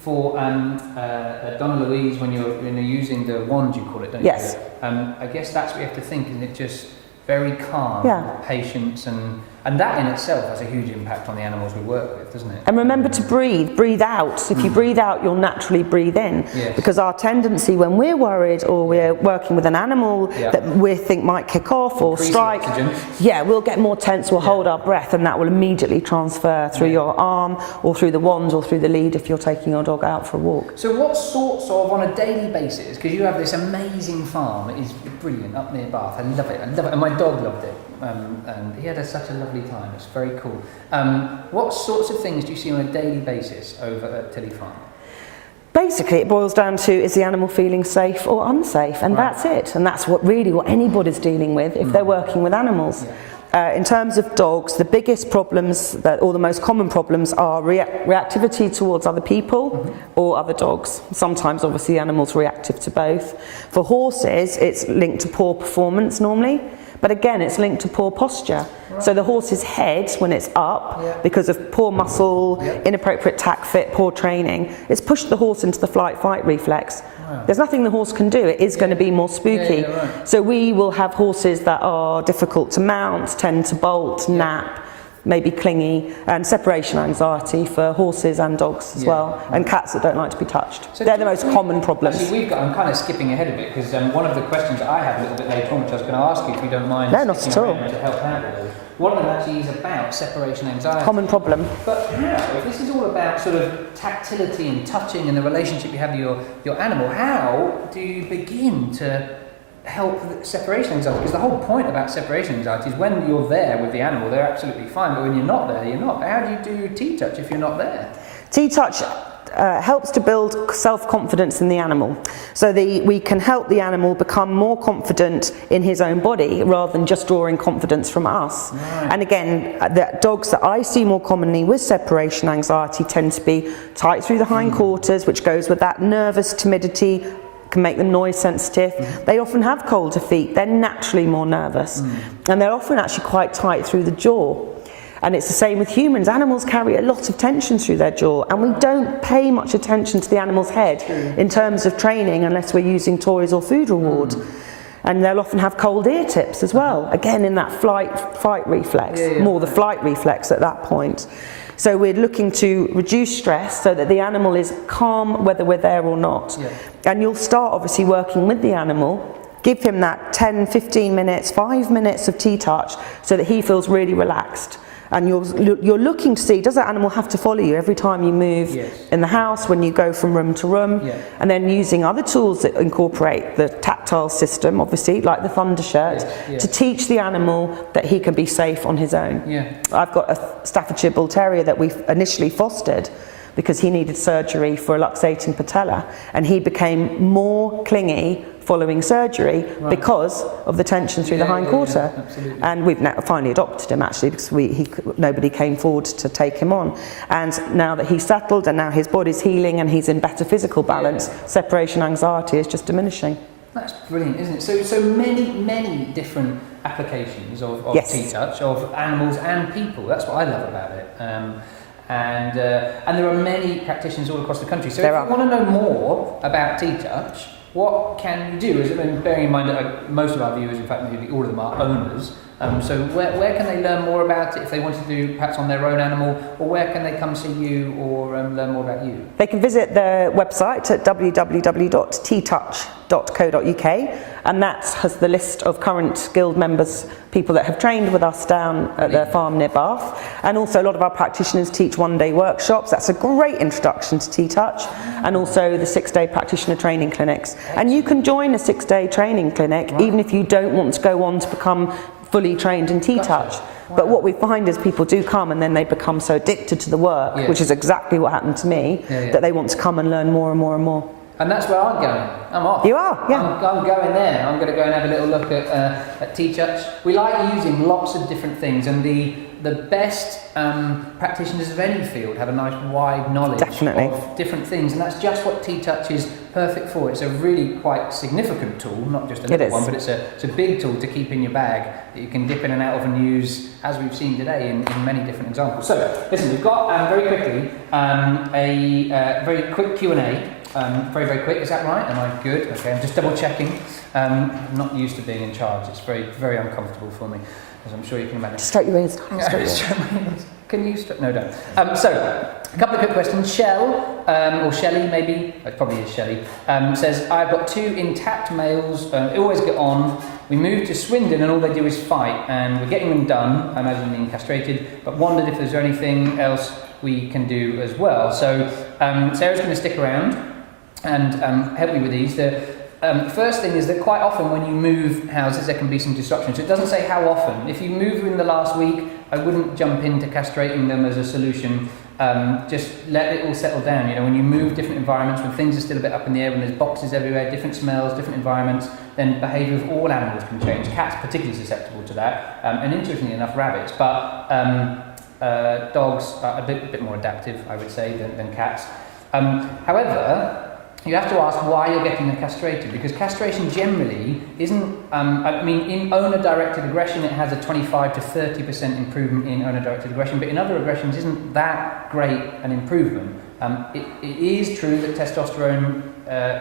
for Donna Louise, when you're using the wand, you call it, don't you? Yes. I guess that's what you have to think, isn't it? Just very calm, patience, and that in itself has a huge impact on the animals we work with, doesn't it? And remember to breathe out. If you breathe out, you'll naturally breathe in. Yes. Because our tendency when we're worried or we're working with an animal that we think might kick off or strike, we'll get more tense, we'll hold our breath, and that will immediately transfer through your arm or through the wand or through the lead if you're taking your dog out for a walk. So what sorts of, on a daily basis, because you have this amazing farm, it is brilliant, up near Bath, I love it, and my dog loved it. And he had such a lovely time. It's very cool. What sorts of things do you see on a daily basis over at Tilly Farm? Basically, it boils down to, is the animal feeling safe or unsafe? And that's it. And that's what anybody's dealing with if they're working with animals. In terms of dogs, the biggest problems, or the most common problems, are reactivity towards other people or other dogs. Sometimes, obviously, the animal's reactive to both. For horses, it's linked to poor performance normally, but again, it's linked to poor posture. Right. So the horse's head, when it's up, because of poor muscle, inappropriate tack fit, poor training, it's pushed the horse into the flight-fight reflex. Wow. There's nothing the horse can do. It is going to be more spooky. Right. So we will have horses that are difficult to mount, tend to bolt, nap, maybe clingy, and separation anxiety for horses and dogs as well, and cats that don't like to be touched. So they're the most common problems. Actually, I'm kind of skipping ahead a bit, because one of the questions that I have a little bit later on, which I was going to ask you, if you don't mind, no, not at all, to help out with. One of them actually is about separation anxiety. Common problem. But how, if this is all about sort of tactility and touching and the relationship you have with your animal, how do you begin to help with separation anxiety? Because the whole point about separation anxiety is when you're there with the animal, they're absolutely fine, but when you're not there, you're not. How do you do T-touch if you're not there? T-touch helps to build self-confidence in the animal. So we can help the animal become more confident in his own body rather than just drawing confidence from us. Right. And again, the dogs that I see more commonly with separation anxiety tend to be tight through the hindquarters, which goes with that nervous timidity, can make them noise sensitive. They often have colder feet, they're naturally more nervous. And they're often actually quite tight through the jaw. And it's the same with humans. Animals carry a lot of tension through their jaw, and we don't pay much attention to the animal's head in terms of training unless we're using toys or food reward. And they'll often have cold ear tips as well, again in that flight-fight reflex, more the flight reflex at that point. So we're looking to reduce stress so that the animal is calm whether we're there or not. And you'll start obviously working with the animal, give him that 10, 15 minutes, 5 minutes of T-touch so that he feels really relaxed. And you're looking to see, does that animal have to follow you every time you move in the house, when you go from room to room? And then using other tools that incorporate the tactile system, obviously, like the thunder shirt, to teach the animal that he can be safe on his own. I've got a Staffordshire Bull Terrier that we initially fostered because he needed surgery for a luxating patella, and he became more clingy following surgery because of the tension through the hindquarter. And we've now finally adopted him actually, because nobody came forward to take him on. And now that he's settled and now his body's healing and he's in better physical balance, separation anxiety is just diminishing. That's brilliant, isn't it? So many different applications of T-touch, of animals and people. That's what I love about it. And there are many practitioners all across the country. So if you want to know more about T-touch, what can you do? Bearing in mind that most of our viewers, in fact maybe all of them, are owners. So where can they learn more about it if they want to do perhaps on their own animal, or where can they come see you or learn more about you? They can visit the website at www.ttouch.co.uk, and that has the list of current guild members, people that have trained with us down at the farm near Bath. And also a lot of our practitioners teach one-day workshops. That's a great introduction to T-touch, and also the 6-day practitioner training clinics. And you can join a 6-day training clinic even if you don't want to go on to become fully trained in T-touch. But what we find is people do come and then they become so addicted to the work, which is exactly what happened to me, that they want to come and learn more and more and more. And that's where I'm going. I'm off. You are, yeah. I'm going there. I'm going to go and have a little look at T-touch. We like using lots of different things, and the best practitioners of any field have a nice wide knowledge of different things, and that's just what T-touch is perfect for. It's a really quite significant tool, not just a little one, but it's a big tool to keep in your bag that you can dip in and out of and use, as we've seen today in many different examples. So, listen, we've got very quickly a very quick Q&A. Very quick, is that right? Am I good? Okay, I'm just double checking. I'm not used to being in charge. It's very uncomfortable for me, as I'm sure you can imagine. Stroke your ears. Can you stroke? No, don't. So, a couple of quick questions. Shell, or Shelley maybe, it probably is Shelley, says, I've got 2 intact males, always get on. We moved to Swindon and all they do is fight, and we're getting them done, I imagine being castrated, but wondered if there's anything else we can do as well. So, Sarah's going to stick around and help me with these. The first thing is that quite often when you move houses there can be some disruption. So it doesn't say how often. If you move in the last week, I wouldn't jump into castrating them as a solution. just let it all settle down. You know, when you move different environments, when things are still a bit up in the air, when there's boxes everywhere, different smells, different environments, then behaviour of all animals can change. Cats particularly susceptible to that, and interestingly enough, rabbits. But dogs are a bit more adaptive, I would say, than cats. However, you have to ask why you're getting them castrated, because castration generally isn't, I mean, in owner-directed aggression it has a 25 to 30% improvement in owner-directed aggression, but in other aggressions isn't that great an improvement. It is true that testosterone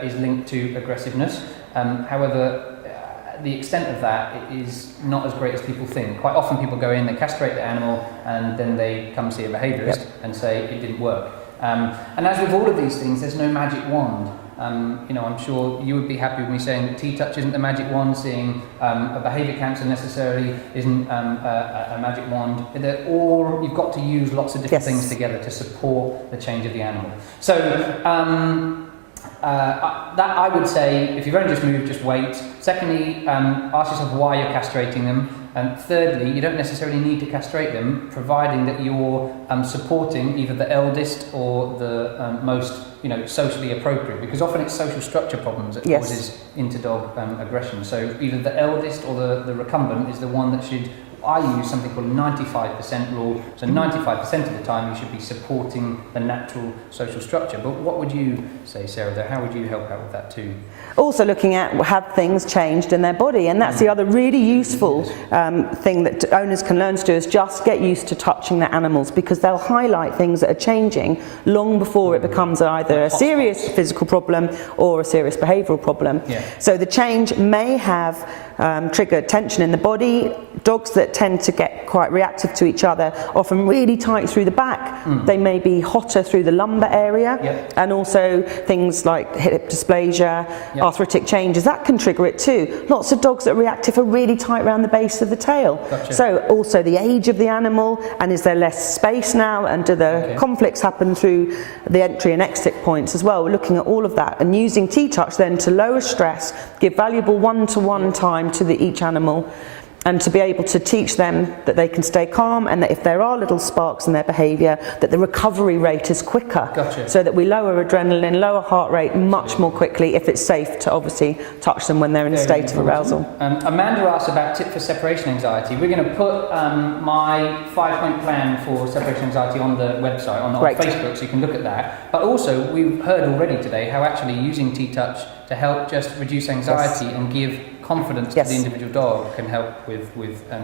is linked to aggressiveness, however, the extent of that is not as great as people think. Quite often people go in, they castrate the animal, and then they come see a behaviourist and say it didn't work. And as with all of these things, there's no magic wand. You know, I'm sure you would be happy with me saying that TTouch isn't a magic wand, seeing a behaviour counsellor necessarily isn't a magic wand. Or you've got to use lots of different things together to support the change of the animal. So that I would say, if you've only just moved, just wait. Secondly, ask yourself why you're castrating them. And thirdly, you don't necessarily need to castrate them, providing that you're supporting either the eldest or the most, you know, socially appropriate. Because often it's social structure problems that causes inter-dog aggression. So either the eldest or the recumbent is the one that should. I use something called a 95% rule. So 95% of the time you should be supporting the natural social structure. But what would you say, Sarah, though? How would you help out with that too? Also looking at have things changed in their body, and that's the other really useful thing that owners can learn to do, is just get used to touching their animals, because they'll highlight things that are changing long before it becomes either a serious physical problem or a serious behavioural problem. So the change may have triggered tension in the body. Dogs that tend to get quite reactive to each other, often really tight through the back, they may be hotter through the lumbar area, and also things like hip dysplasia, arthritic changes, that can trigger it too. Lots of dogs that are reactive are really tight around the base of the tail. So also the age of the animal, and is there less space now, and do the conflicts happen through the entry and exit points as well. We're looking at all of that and using TTouch then to lower stress, give valuable one-to-one time to each animal, and to be able to teach them that they can stay calm, and that if there are little sparks in their behaviour, that the recovery rate is quicker, so that we lower adrenaline, lower heart rate much more quickly if it's safe to obviously touch them when they're in a state of arousal. Amanda asked about tips for separation anxiety. We're going to put my 5-point plan for separation anxiety on the website, on Facebook, so you can look at that. But also, we've heard already today how actually using TTouch to help just reduce anxiety and give confidence to the individual dog can help with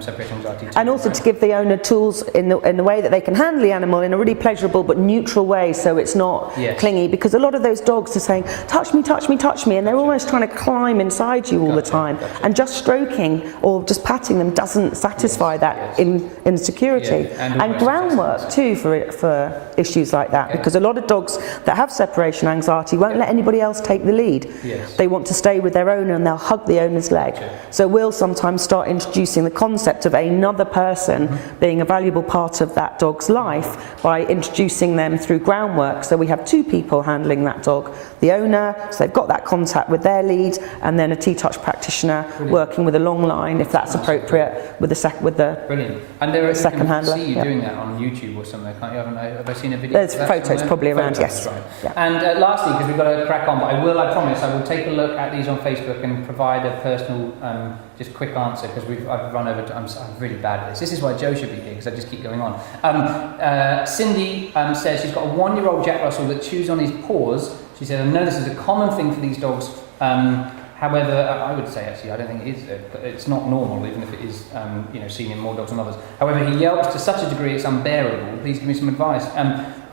separation anxiety too. And also to give the owner tools in the way that they can handle the animal in a really pleasurable but neutral way, so it's not clingy, because a lot of those dogs are saying, touch me, touch me, touch me, and they're almost trying to climb inside you all the time. And just stroking or just patting them doesn't satisfy that insecurity. And groundwork too for issues like that, because a lot of dogs that have separation anxiety won't let anybody else take the lead. They want to stay with their owner, and they'll hug the owner's leg. So we'll sometimes start introducing the concept of another person being a valuable part of that dog's life by introducing them through groundwork. So we have two people handling that dog, the owner, so they've got that contact with their lead, and then a TTouch practitioner working with a long line, if that's appropriate, with the Brilliant. And there are second handler. See you doing that on YouTube or something, can't you? Have I seen a video? There's photos probably around, yes. And lastly, because we've got to crack on, but I promise I will take a look at these on Facebook and provide a personal just quick answer, because I've run over to, I'm really bad at this. This is why Joe should be here, because I just keep going on. Cindy says she's got a 1-year-old Jack Russell that chews on his paws. She said, I know this is a common thing for these dogs. However, I would say actually I don't think it is. It's not normal, even if it is seen in more dogs than others. However, he yelps to such a degree it's unbearable. Please give me some advice.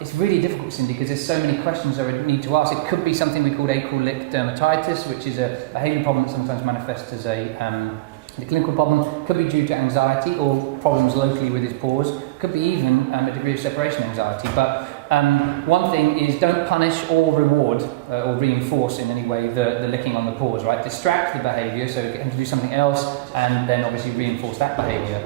It's really difficult, Cindy, because there's so many questions I would need to ask. It could be something we call Derelict Dermatitis, which is a behaviour problem that sometimes manifests as a clinical problem. Could be due to anxiety or problems locally with his paws. Could be even a degree of separation anxiety. But one thing is, don't punish or reward or reinforce in any way the licking on the paws, right? Distract the behaviour, so get him to do something else, and then obviously reinforce that behaviour.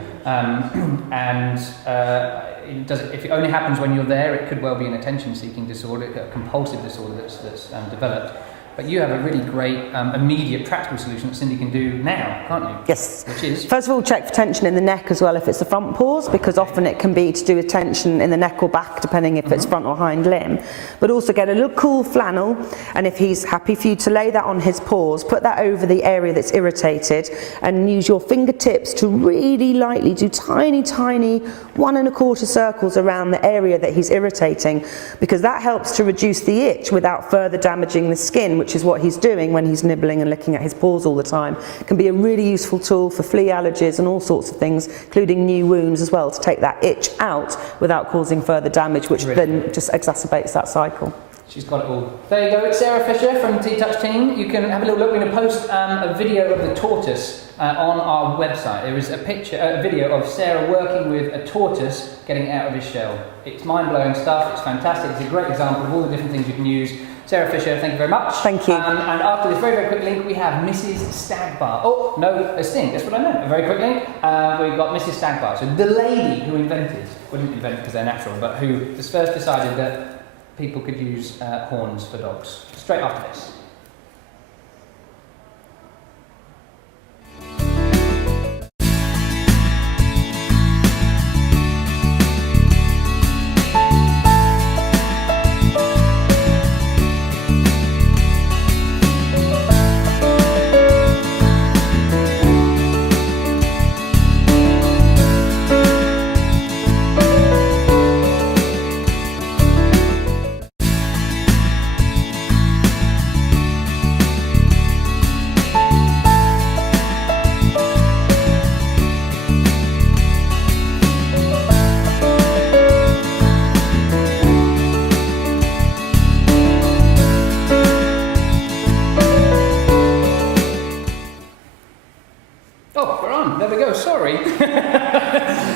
If it only happens when you're there, it could well be an attention-seeking disorder, a compulsive disorder that's developed. But you have a really great immediate practical solution that Cindy can do now, can't you? Yes. Which is? First of all, check for tension in the neck as well if it's the front paws, because often it can be to do with tension in the neck or back, depending if it's front or hind limb. But also get a little cool flannel, and if he's happy for you to lay that on his paws, put that over the area that's irritated, and use your fingertips to really lightly do tiny, tiny 1 1/4 circles around the area that he's irritating, because that helps to reduce the itch without further damaging the skin, which is what he's doing when he's nibbling and licking at his paws all the time. It can be a really useful tool for flea allergies and all sorts of things, including new wounds as well, to take that itch out without causing further damage, which then just exacerbates that cycle. She's got it all. There you go, it's Sarah Fisher from TTouch team. You can have a little look. We're going to post a video of the tortoise on our website. There is a video of Sarah working with a tortoise getting out of his shell. It's mind-blowing stuff, it's fantastic, it's a great example of all the different things you can use. Sarah Fisher, thank you very much. Thank you. And after this very, very quick link, we have Mrs. Stagbar. Oh, no, a sting, that's what I meant. A very quick link. We've got Mrs. Stagbar. So the lady who invented, well, didn't invent it because they're natural, but who just first decided that people could use horns for dogs. Straight after this.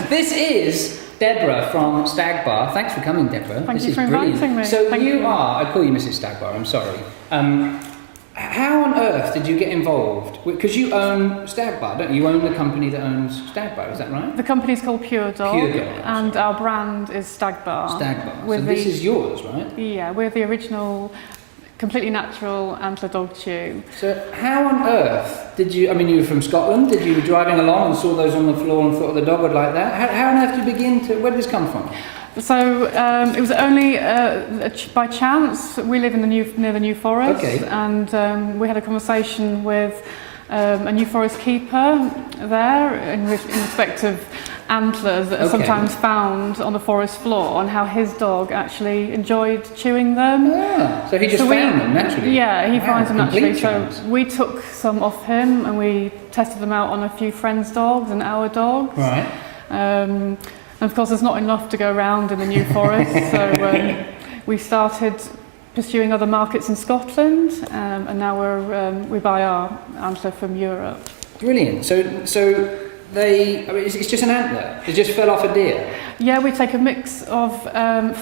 This is Deborah from Stagbar. Thanks for coming, Deborah. Thank you is for brilliant. inviting me. So you are, I call you Mrs. Stagbar, I'm sorry. How on earth did you get involved? Because you own Stagbar, don't you? You own the company that owns Stagbar, is that right? The company's called PureDog, PureDog, and our brand is Stagbar. Stagbar. So this is yours, right? Yeah, we're the original, completely natural antler dog chew. So how on earth did you, I mean, you were from Scotland, did you were driving along and saw those on the floor and thought the dog would like that? How on earth did you begin to, where did this come from? So it was only by chance. We live in near the New Forest, okay. And we had a conversation with a New Forest keeper there in respect of antlers that are sometimes found on the forest floor, and how his dog actually enjoyed chewing them. Ah, so he just found them naturally? Yeah, he finds them naturally. Chance. So we took some off him and we tested them out on a few friends' dogs and our dogs. Right. And of course there's not enough to go around in the New Forest, so we started pursuing other markets in Scotland, and now we buy our antler from Europe. Brilliant. So they, I mean, it's just an antler. It just fell off a deer. Yeah, we take a mix of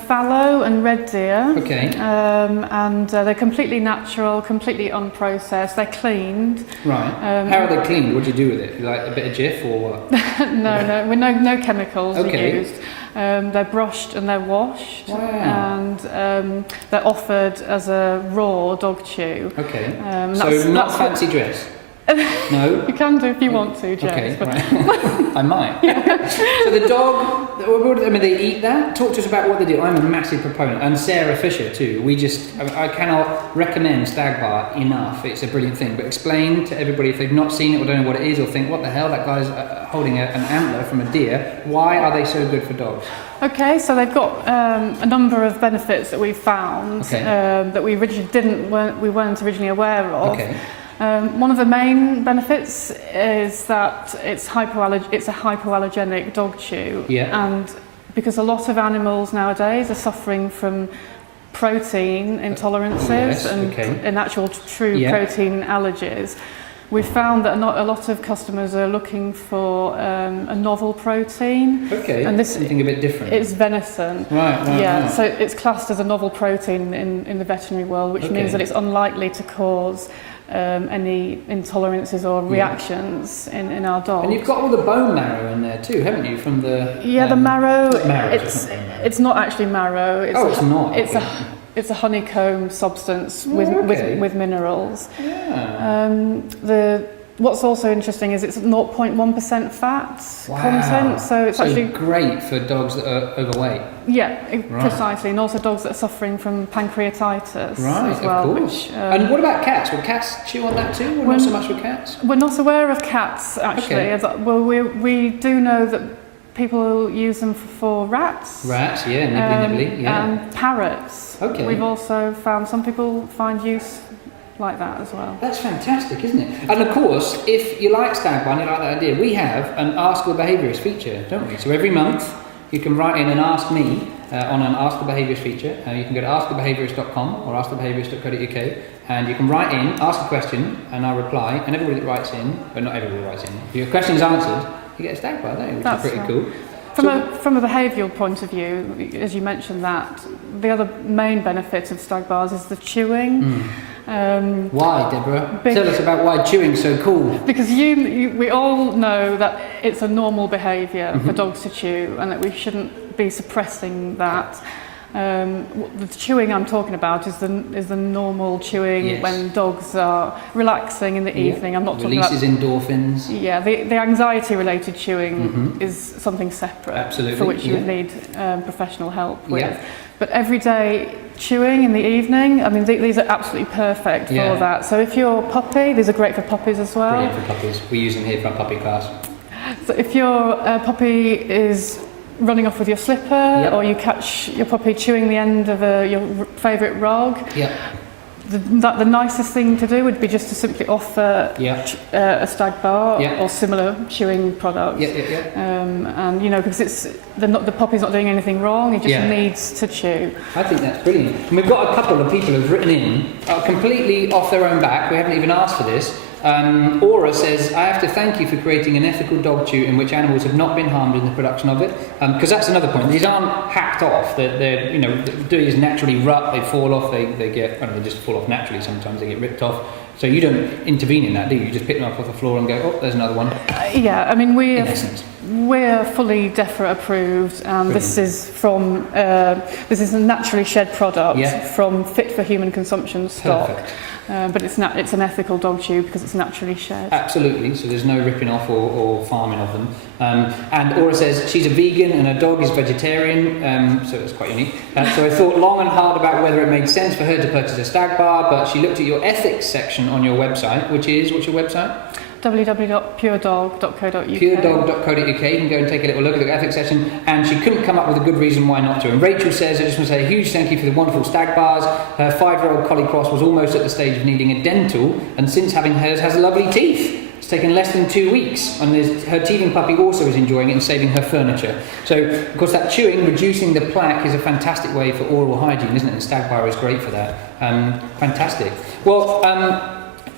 fallow and red deer. Okay. And they're completely natural, completely unprocessed. They're cleaned. Right. How are they cleaned? What do you do with it? Like a bit of Jif or what? no chemicals are used. They're brushed and they're washed. Wow. And they're offered as a raw dog chew. Okay. So not fancy dress. No? You can do if you want to, James. Okay, but right. I might. So the dog, I mean, they eat that? Talk to us about what they do. I'm a massive proponent, and Sarah Fisher too. I cannot recommend Stagbar enough. It's a brilliant thing. But explain to everybody, if they've not seen it or don't know what it is, or think, what the hell, that guy's holding an antler from a deer. Why are they so good for dogs? Okay, so they've got a number of benefits that we've found that we weren't originally aware of. Okay. One of the main benefits is that it's a hypoallergenic dog chew, and because a lot of animals nowadays are suffering from protein intolerances and actual true protein allergies, we've found that a lot of customers are looking for a novel protein. Okay, and this something a bit different. It's venison. Right. So it's classed as a novel protein in the veterinary world, which means that it's unlikely to cause any intolerances or reactions in our dogs. And you've got all the bone marrow in there too, haven't you? From the the marrow. It's not actually marrow. It's not. it's a honeycomb substance with minerals. Yeah. What's also interesting is it's 0.1% fat content, so it's actually great for dogs that are overweight. Yeah, precisely, and also dogs that are suffering from pancreatitis as well. Of course. And what about cats? Will cats chew on that too, or not so much with cats? We're not aware of cats actually. Well, we do know that people use them for rats. Rats, nibbly, and parrots. Okay. We've also found some people find use like that as well. That's fantastic, isn't it? And of course, if you like Stagbar and you like that idea, we have an Ask the Behaviourist feature, don't we? So every month you can write in and ask me on an Ask the Behaviourist feature. You can go to askthebehaviourist.com or askthebehaviourist.co.uk and you can write in, ask a question, and I'll reply. And everybody that writes in, but not everybody writes in, if your question is answered, you get a Stagbar, don't you? Which is pretty cool. From a behavioural point of view, as you mentioned that, the other main benefit of Stagbars is the chewing. Why, Deborah? Tell us about why chewing's so cool. Because we all know that it's a normal behaviour for dogs to chew and that we shouldn't be suppressing that. The chewing I'm talking about is the normal chewing when dogs are relaxing in the evening. I'm not talking about releases endorphins. Yeah, the anxiety-related chewing is something separate for which you would need professional help with. Yeah. But everyday chewing in the evening, I mean, these are absolutely perfect for that. So if you're a puppy, these are great for puppies as well. Brilliant for puppies. We use them here for our puppy class. So if your puppy is running off with your slipper, or you catch your puppy chewing the end of your favourite rug, the nicest thing to do would be just to simply offer a Stagbar or similar chewing products. And because the puppy's not doing anything wrong, he just needs to chew. I think that's brilliant. And we've got a couple of people who've written in completely off their own back. We haven't even asked for this. Aura says, I have to thank you for creating an ethical dog chew in which animals have not been harmed in the production of it. Because that's another point. These aren't hacked off. They're do is naturally rut, they fall off, they just fall off naturally sometimes, they get ripped off. So you don't intervene in that, do you? You just pick them up off the floor and go, oh, there's another one. I mean, we're fully DEFRA approved, and this is a naturally shed product from fit for human consumption stock. Perfect. But it's an ethical dog chew because it's naturally shed. Absolutely, so there's no ripping off or farming of them. And Aura says she's a vegan and her dog is vegetarian, so it's quite unique. So I thought long and hard about whether it made sense for her to purchase a Stagbar, but she looked at your ethics section on your website, which is, what's your website? www.puredog.co.uk. PureDog.co.uk. You can go and take a little look at the ethics section, and she couldn't come up with a good reason why not to. And Rachel says, I just want to say a huge thank you for the wonderful Stagbars. Her 5-year-old Collie Cross was almost at the stage of needing a dental, and since having hers has lovely teeth. It's taken less than 2 weeks, and her teething puppy also is enjoying it and saving her furniture. So, of course, that chewing, reducing the plaque, is a fantastic way for oral hygiene, isn't it? And Stagbar is great for that. Fantastic. Well,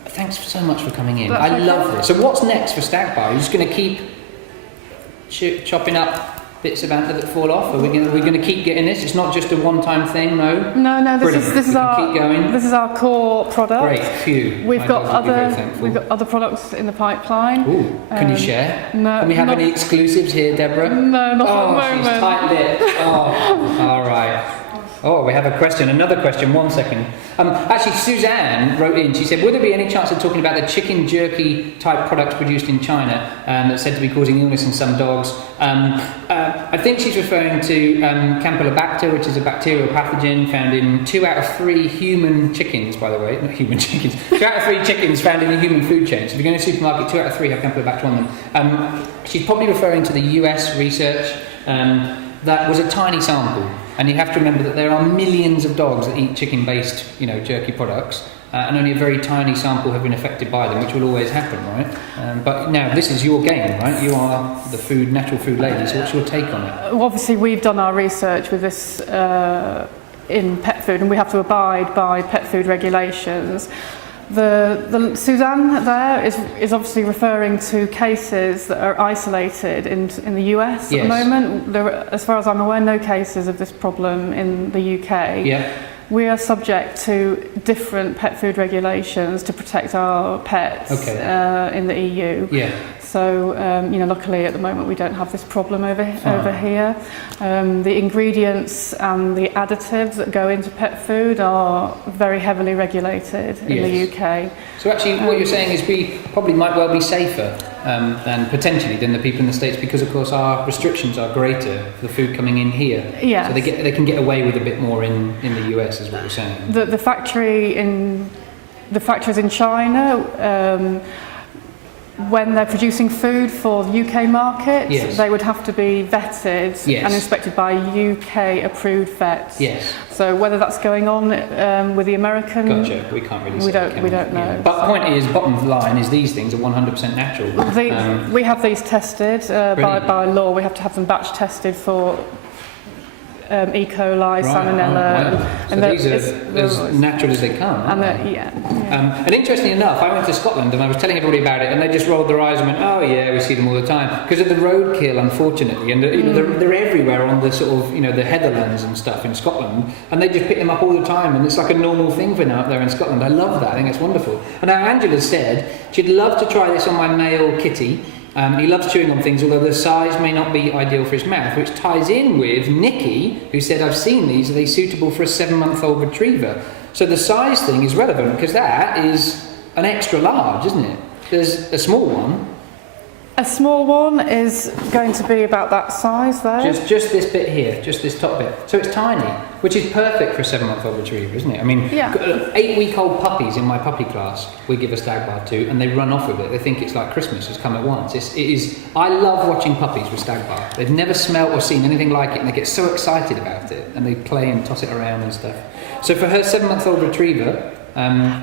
thanks so much for coming in. I love this. So what's next for Stagbar? Are you just going to keep chopping up bits of antler that fall off? Are we going to keep getting this? It's not just a one-time thing, no? No. This is our core product. Great, phew. We've got other products in the pipeline. Ooh, can you share? No. Can we have any exclusives here, Deborah? No, not at the moment. She's tight-lipped. Oh, all right. Oh, we have another question, 1 second. Actually, Suzanne wrote in, she said, would there be any chance of talking about the chicken jerky type products produced in China that's said to be causing illness in some dogs? I think she's referring to Campylobacter, which is a bacterial pathogen found in 2 out of 3 human chickens, by the way, not human chickens, 2 out of 3 chickens found in the human food chain. So if you go to a supermarket, 2 out of 3 have Campylobacter on them. She's probably referring to the US research. That was a tiny sample, and you have to remember that there are millions of dogs that eat chicken-based, jerky products, and only a very tiny sample have been affected by them, which will always happen, right? But now this is your game, right? You are the natural food lady. So what's your take on it? Well, obviously, we've done our research with this in pet food, and we have to abide by pet food regulations. The Suzanne there is obviously referring to cases that are isolated in the US at the moment. There are, as far as I'm aware, no cases of this problem in the UK. We are subject to different pet food regulations to protect our pets in the EU. Yeah. So, luckily at the moment we don't have this problem over here. The ingredients and the additives that go into pet food are very heavily regulated in the UK. So actually what you're saying is we probably might well be safer than the people in the States, because of course our restrictions are greater for the food coming in here. Yes. So they can get away with a bit more in the US, is what you're saying. The factories in China, when they're producing food for the UK market, they would have to be vetted and inspected by UK approved vets. Yes. So whether that's going on with the American, gotcha. We can't really say. We don't know. Yeah. But the point is, bottom line is, these things are 100% natural. We have these tested by law. We have to have them batch tested for E. coli, salmonella, and so these are as natural as they come. And interestingly enough, I went to Scotland and I was telling everybody about it, and they just rolled their eyes and went, "Oh yeah, we see them all the time," because of the roadkill, unfortunately, and they're everywhere on the sort of the heatherlands and stuff in Scotland, and they just pick them up all the time, and it's like a normal thing for now up there in Scotland. I love that. I think it's wonderful. And now Angela said she'd love to try this on my male kitty. He loves chewing on things, although the size may not be ideal for his mouth, which ties in with Nikki, who said, "I've seen these, are they suitable for a 7-month-old retriever?" So the size thing is relevant, because that is an extra large, isn't it? There's a small one. A small one is going to be about that size there. Just this bit here, just this top bit. So it's tiny, which is perfect for a 7-month-old retriever, isn't it? I mean, 8-week-old puppies in my puppy class, we give a Stagbar to, and they run off with it. They think it's like Christmas, it's come at once. It is. I love watching puppies with Stagbar. They've never smelt or seen anything like it, and they get so excited about it, and they play and toss it around and stuff. So for her 7-month-old retriever,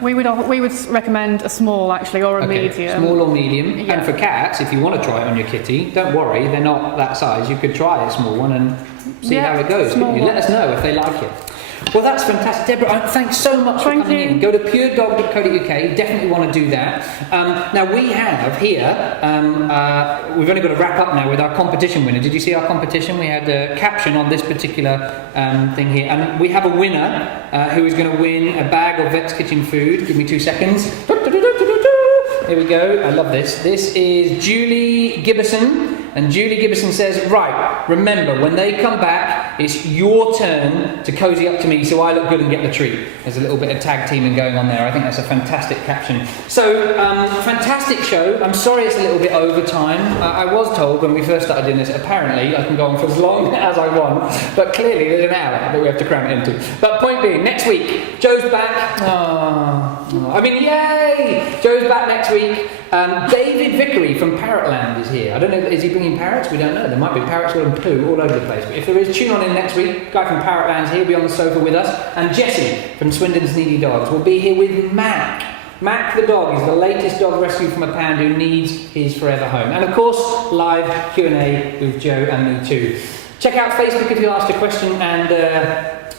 we would recommend a small, actually, or a medium. Small or medium. Yeah. And for cats, if you want to try it on your kitty, don't worry, they're not that size. You could try a small one and see how it goes. Let us know if they like it. Well, that's fantastic. Deborah, thanks so much for coming in. Go to PureDog.co.uk, definitely want to do that. Now, we have here, we've only got to wrap up now with our competition winner. Did you see our competition? We had a Caption on this particular thing here. And we have a winner who is going to win a bag of Vet's Kitchen food. Give me 2 seconds. Here we go. I love this. This is Julie Gibbison. And Julie Gibbison says, "Right, remember, when they come back, it's your turn to cozy up to me so I look good and get the treat." There's a little bit of tag teaming going on there. I think that's a fantastic caption. So, fantastic show. I'm sorry it's a little bit over time. I was told when we first started doing this, apparently I can go on for as long as I want, but clearly there's an hour that we have to cram it into. But point being, next week, Joe's back. Yay! Joe's back next week. David Vickery from Parrotland is here. I don't know, is he bringing parrots? We don't know. There might be parrots and poo all over the place. But if there is, tune on in next week. Guy from Parrotland's here, he'll be on the sofa with us. And Jessie from Swindon's Needy Dogs will be here with Mac. Mac the dog is the latest dog rescued from a pound who needs his forever home. And of course, live Q&A with Joe and me too. Check out Facebook if you asked a question and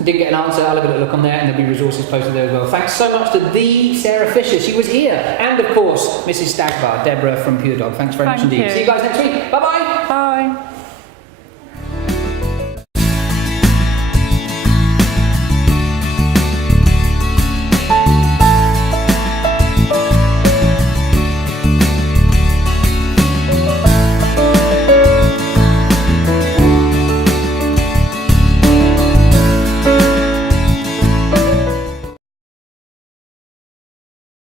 didn't get an answer. I'll have a little look on there, and there'll be resources posted there as well. Thanks so much to the Sarah Fisher. She was here. And of course, Mrs. Stagbar, Deborah from PureDog. Thanks very much indeed. See you guys next week. Bye-bye. Bye.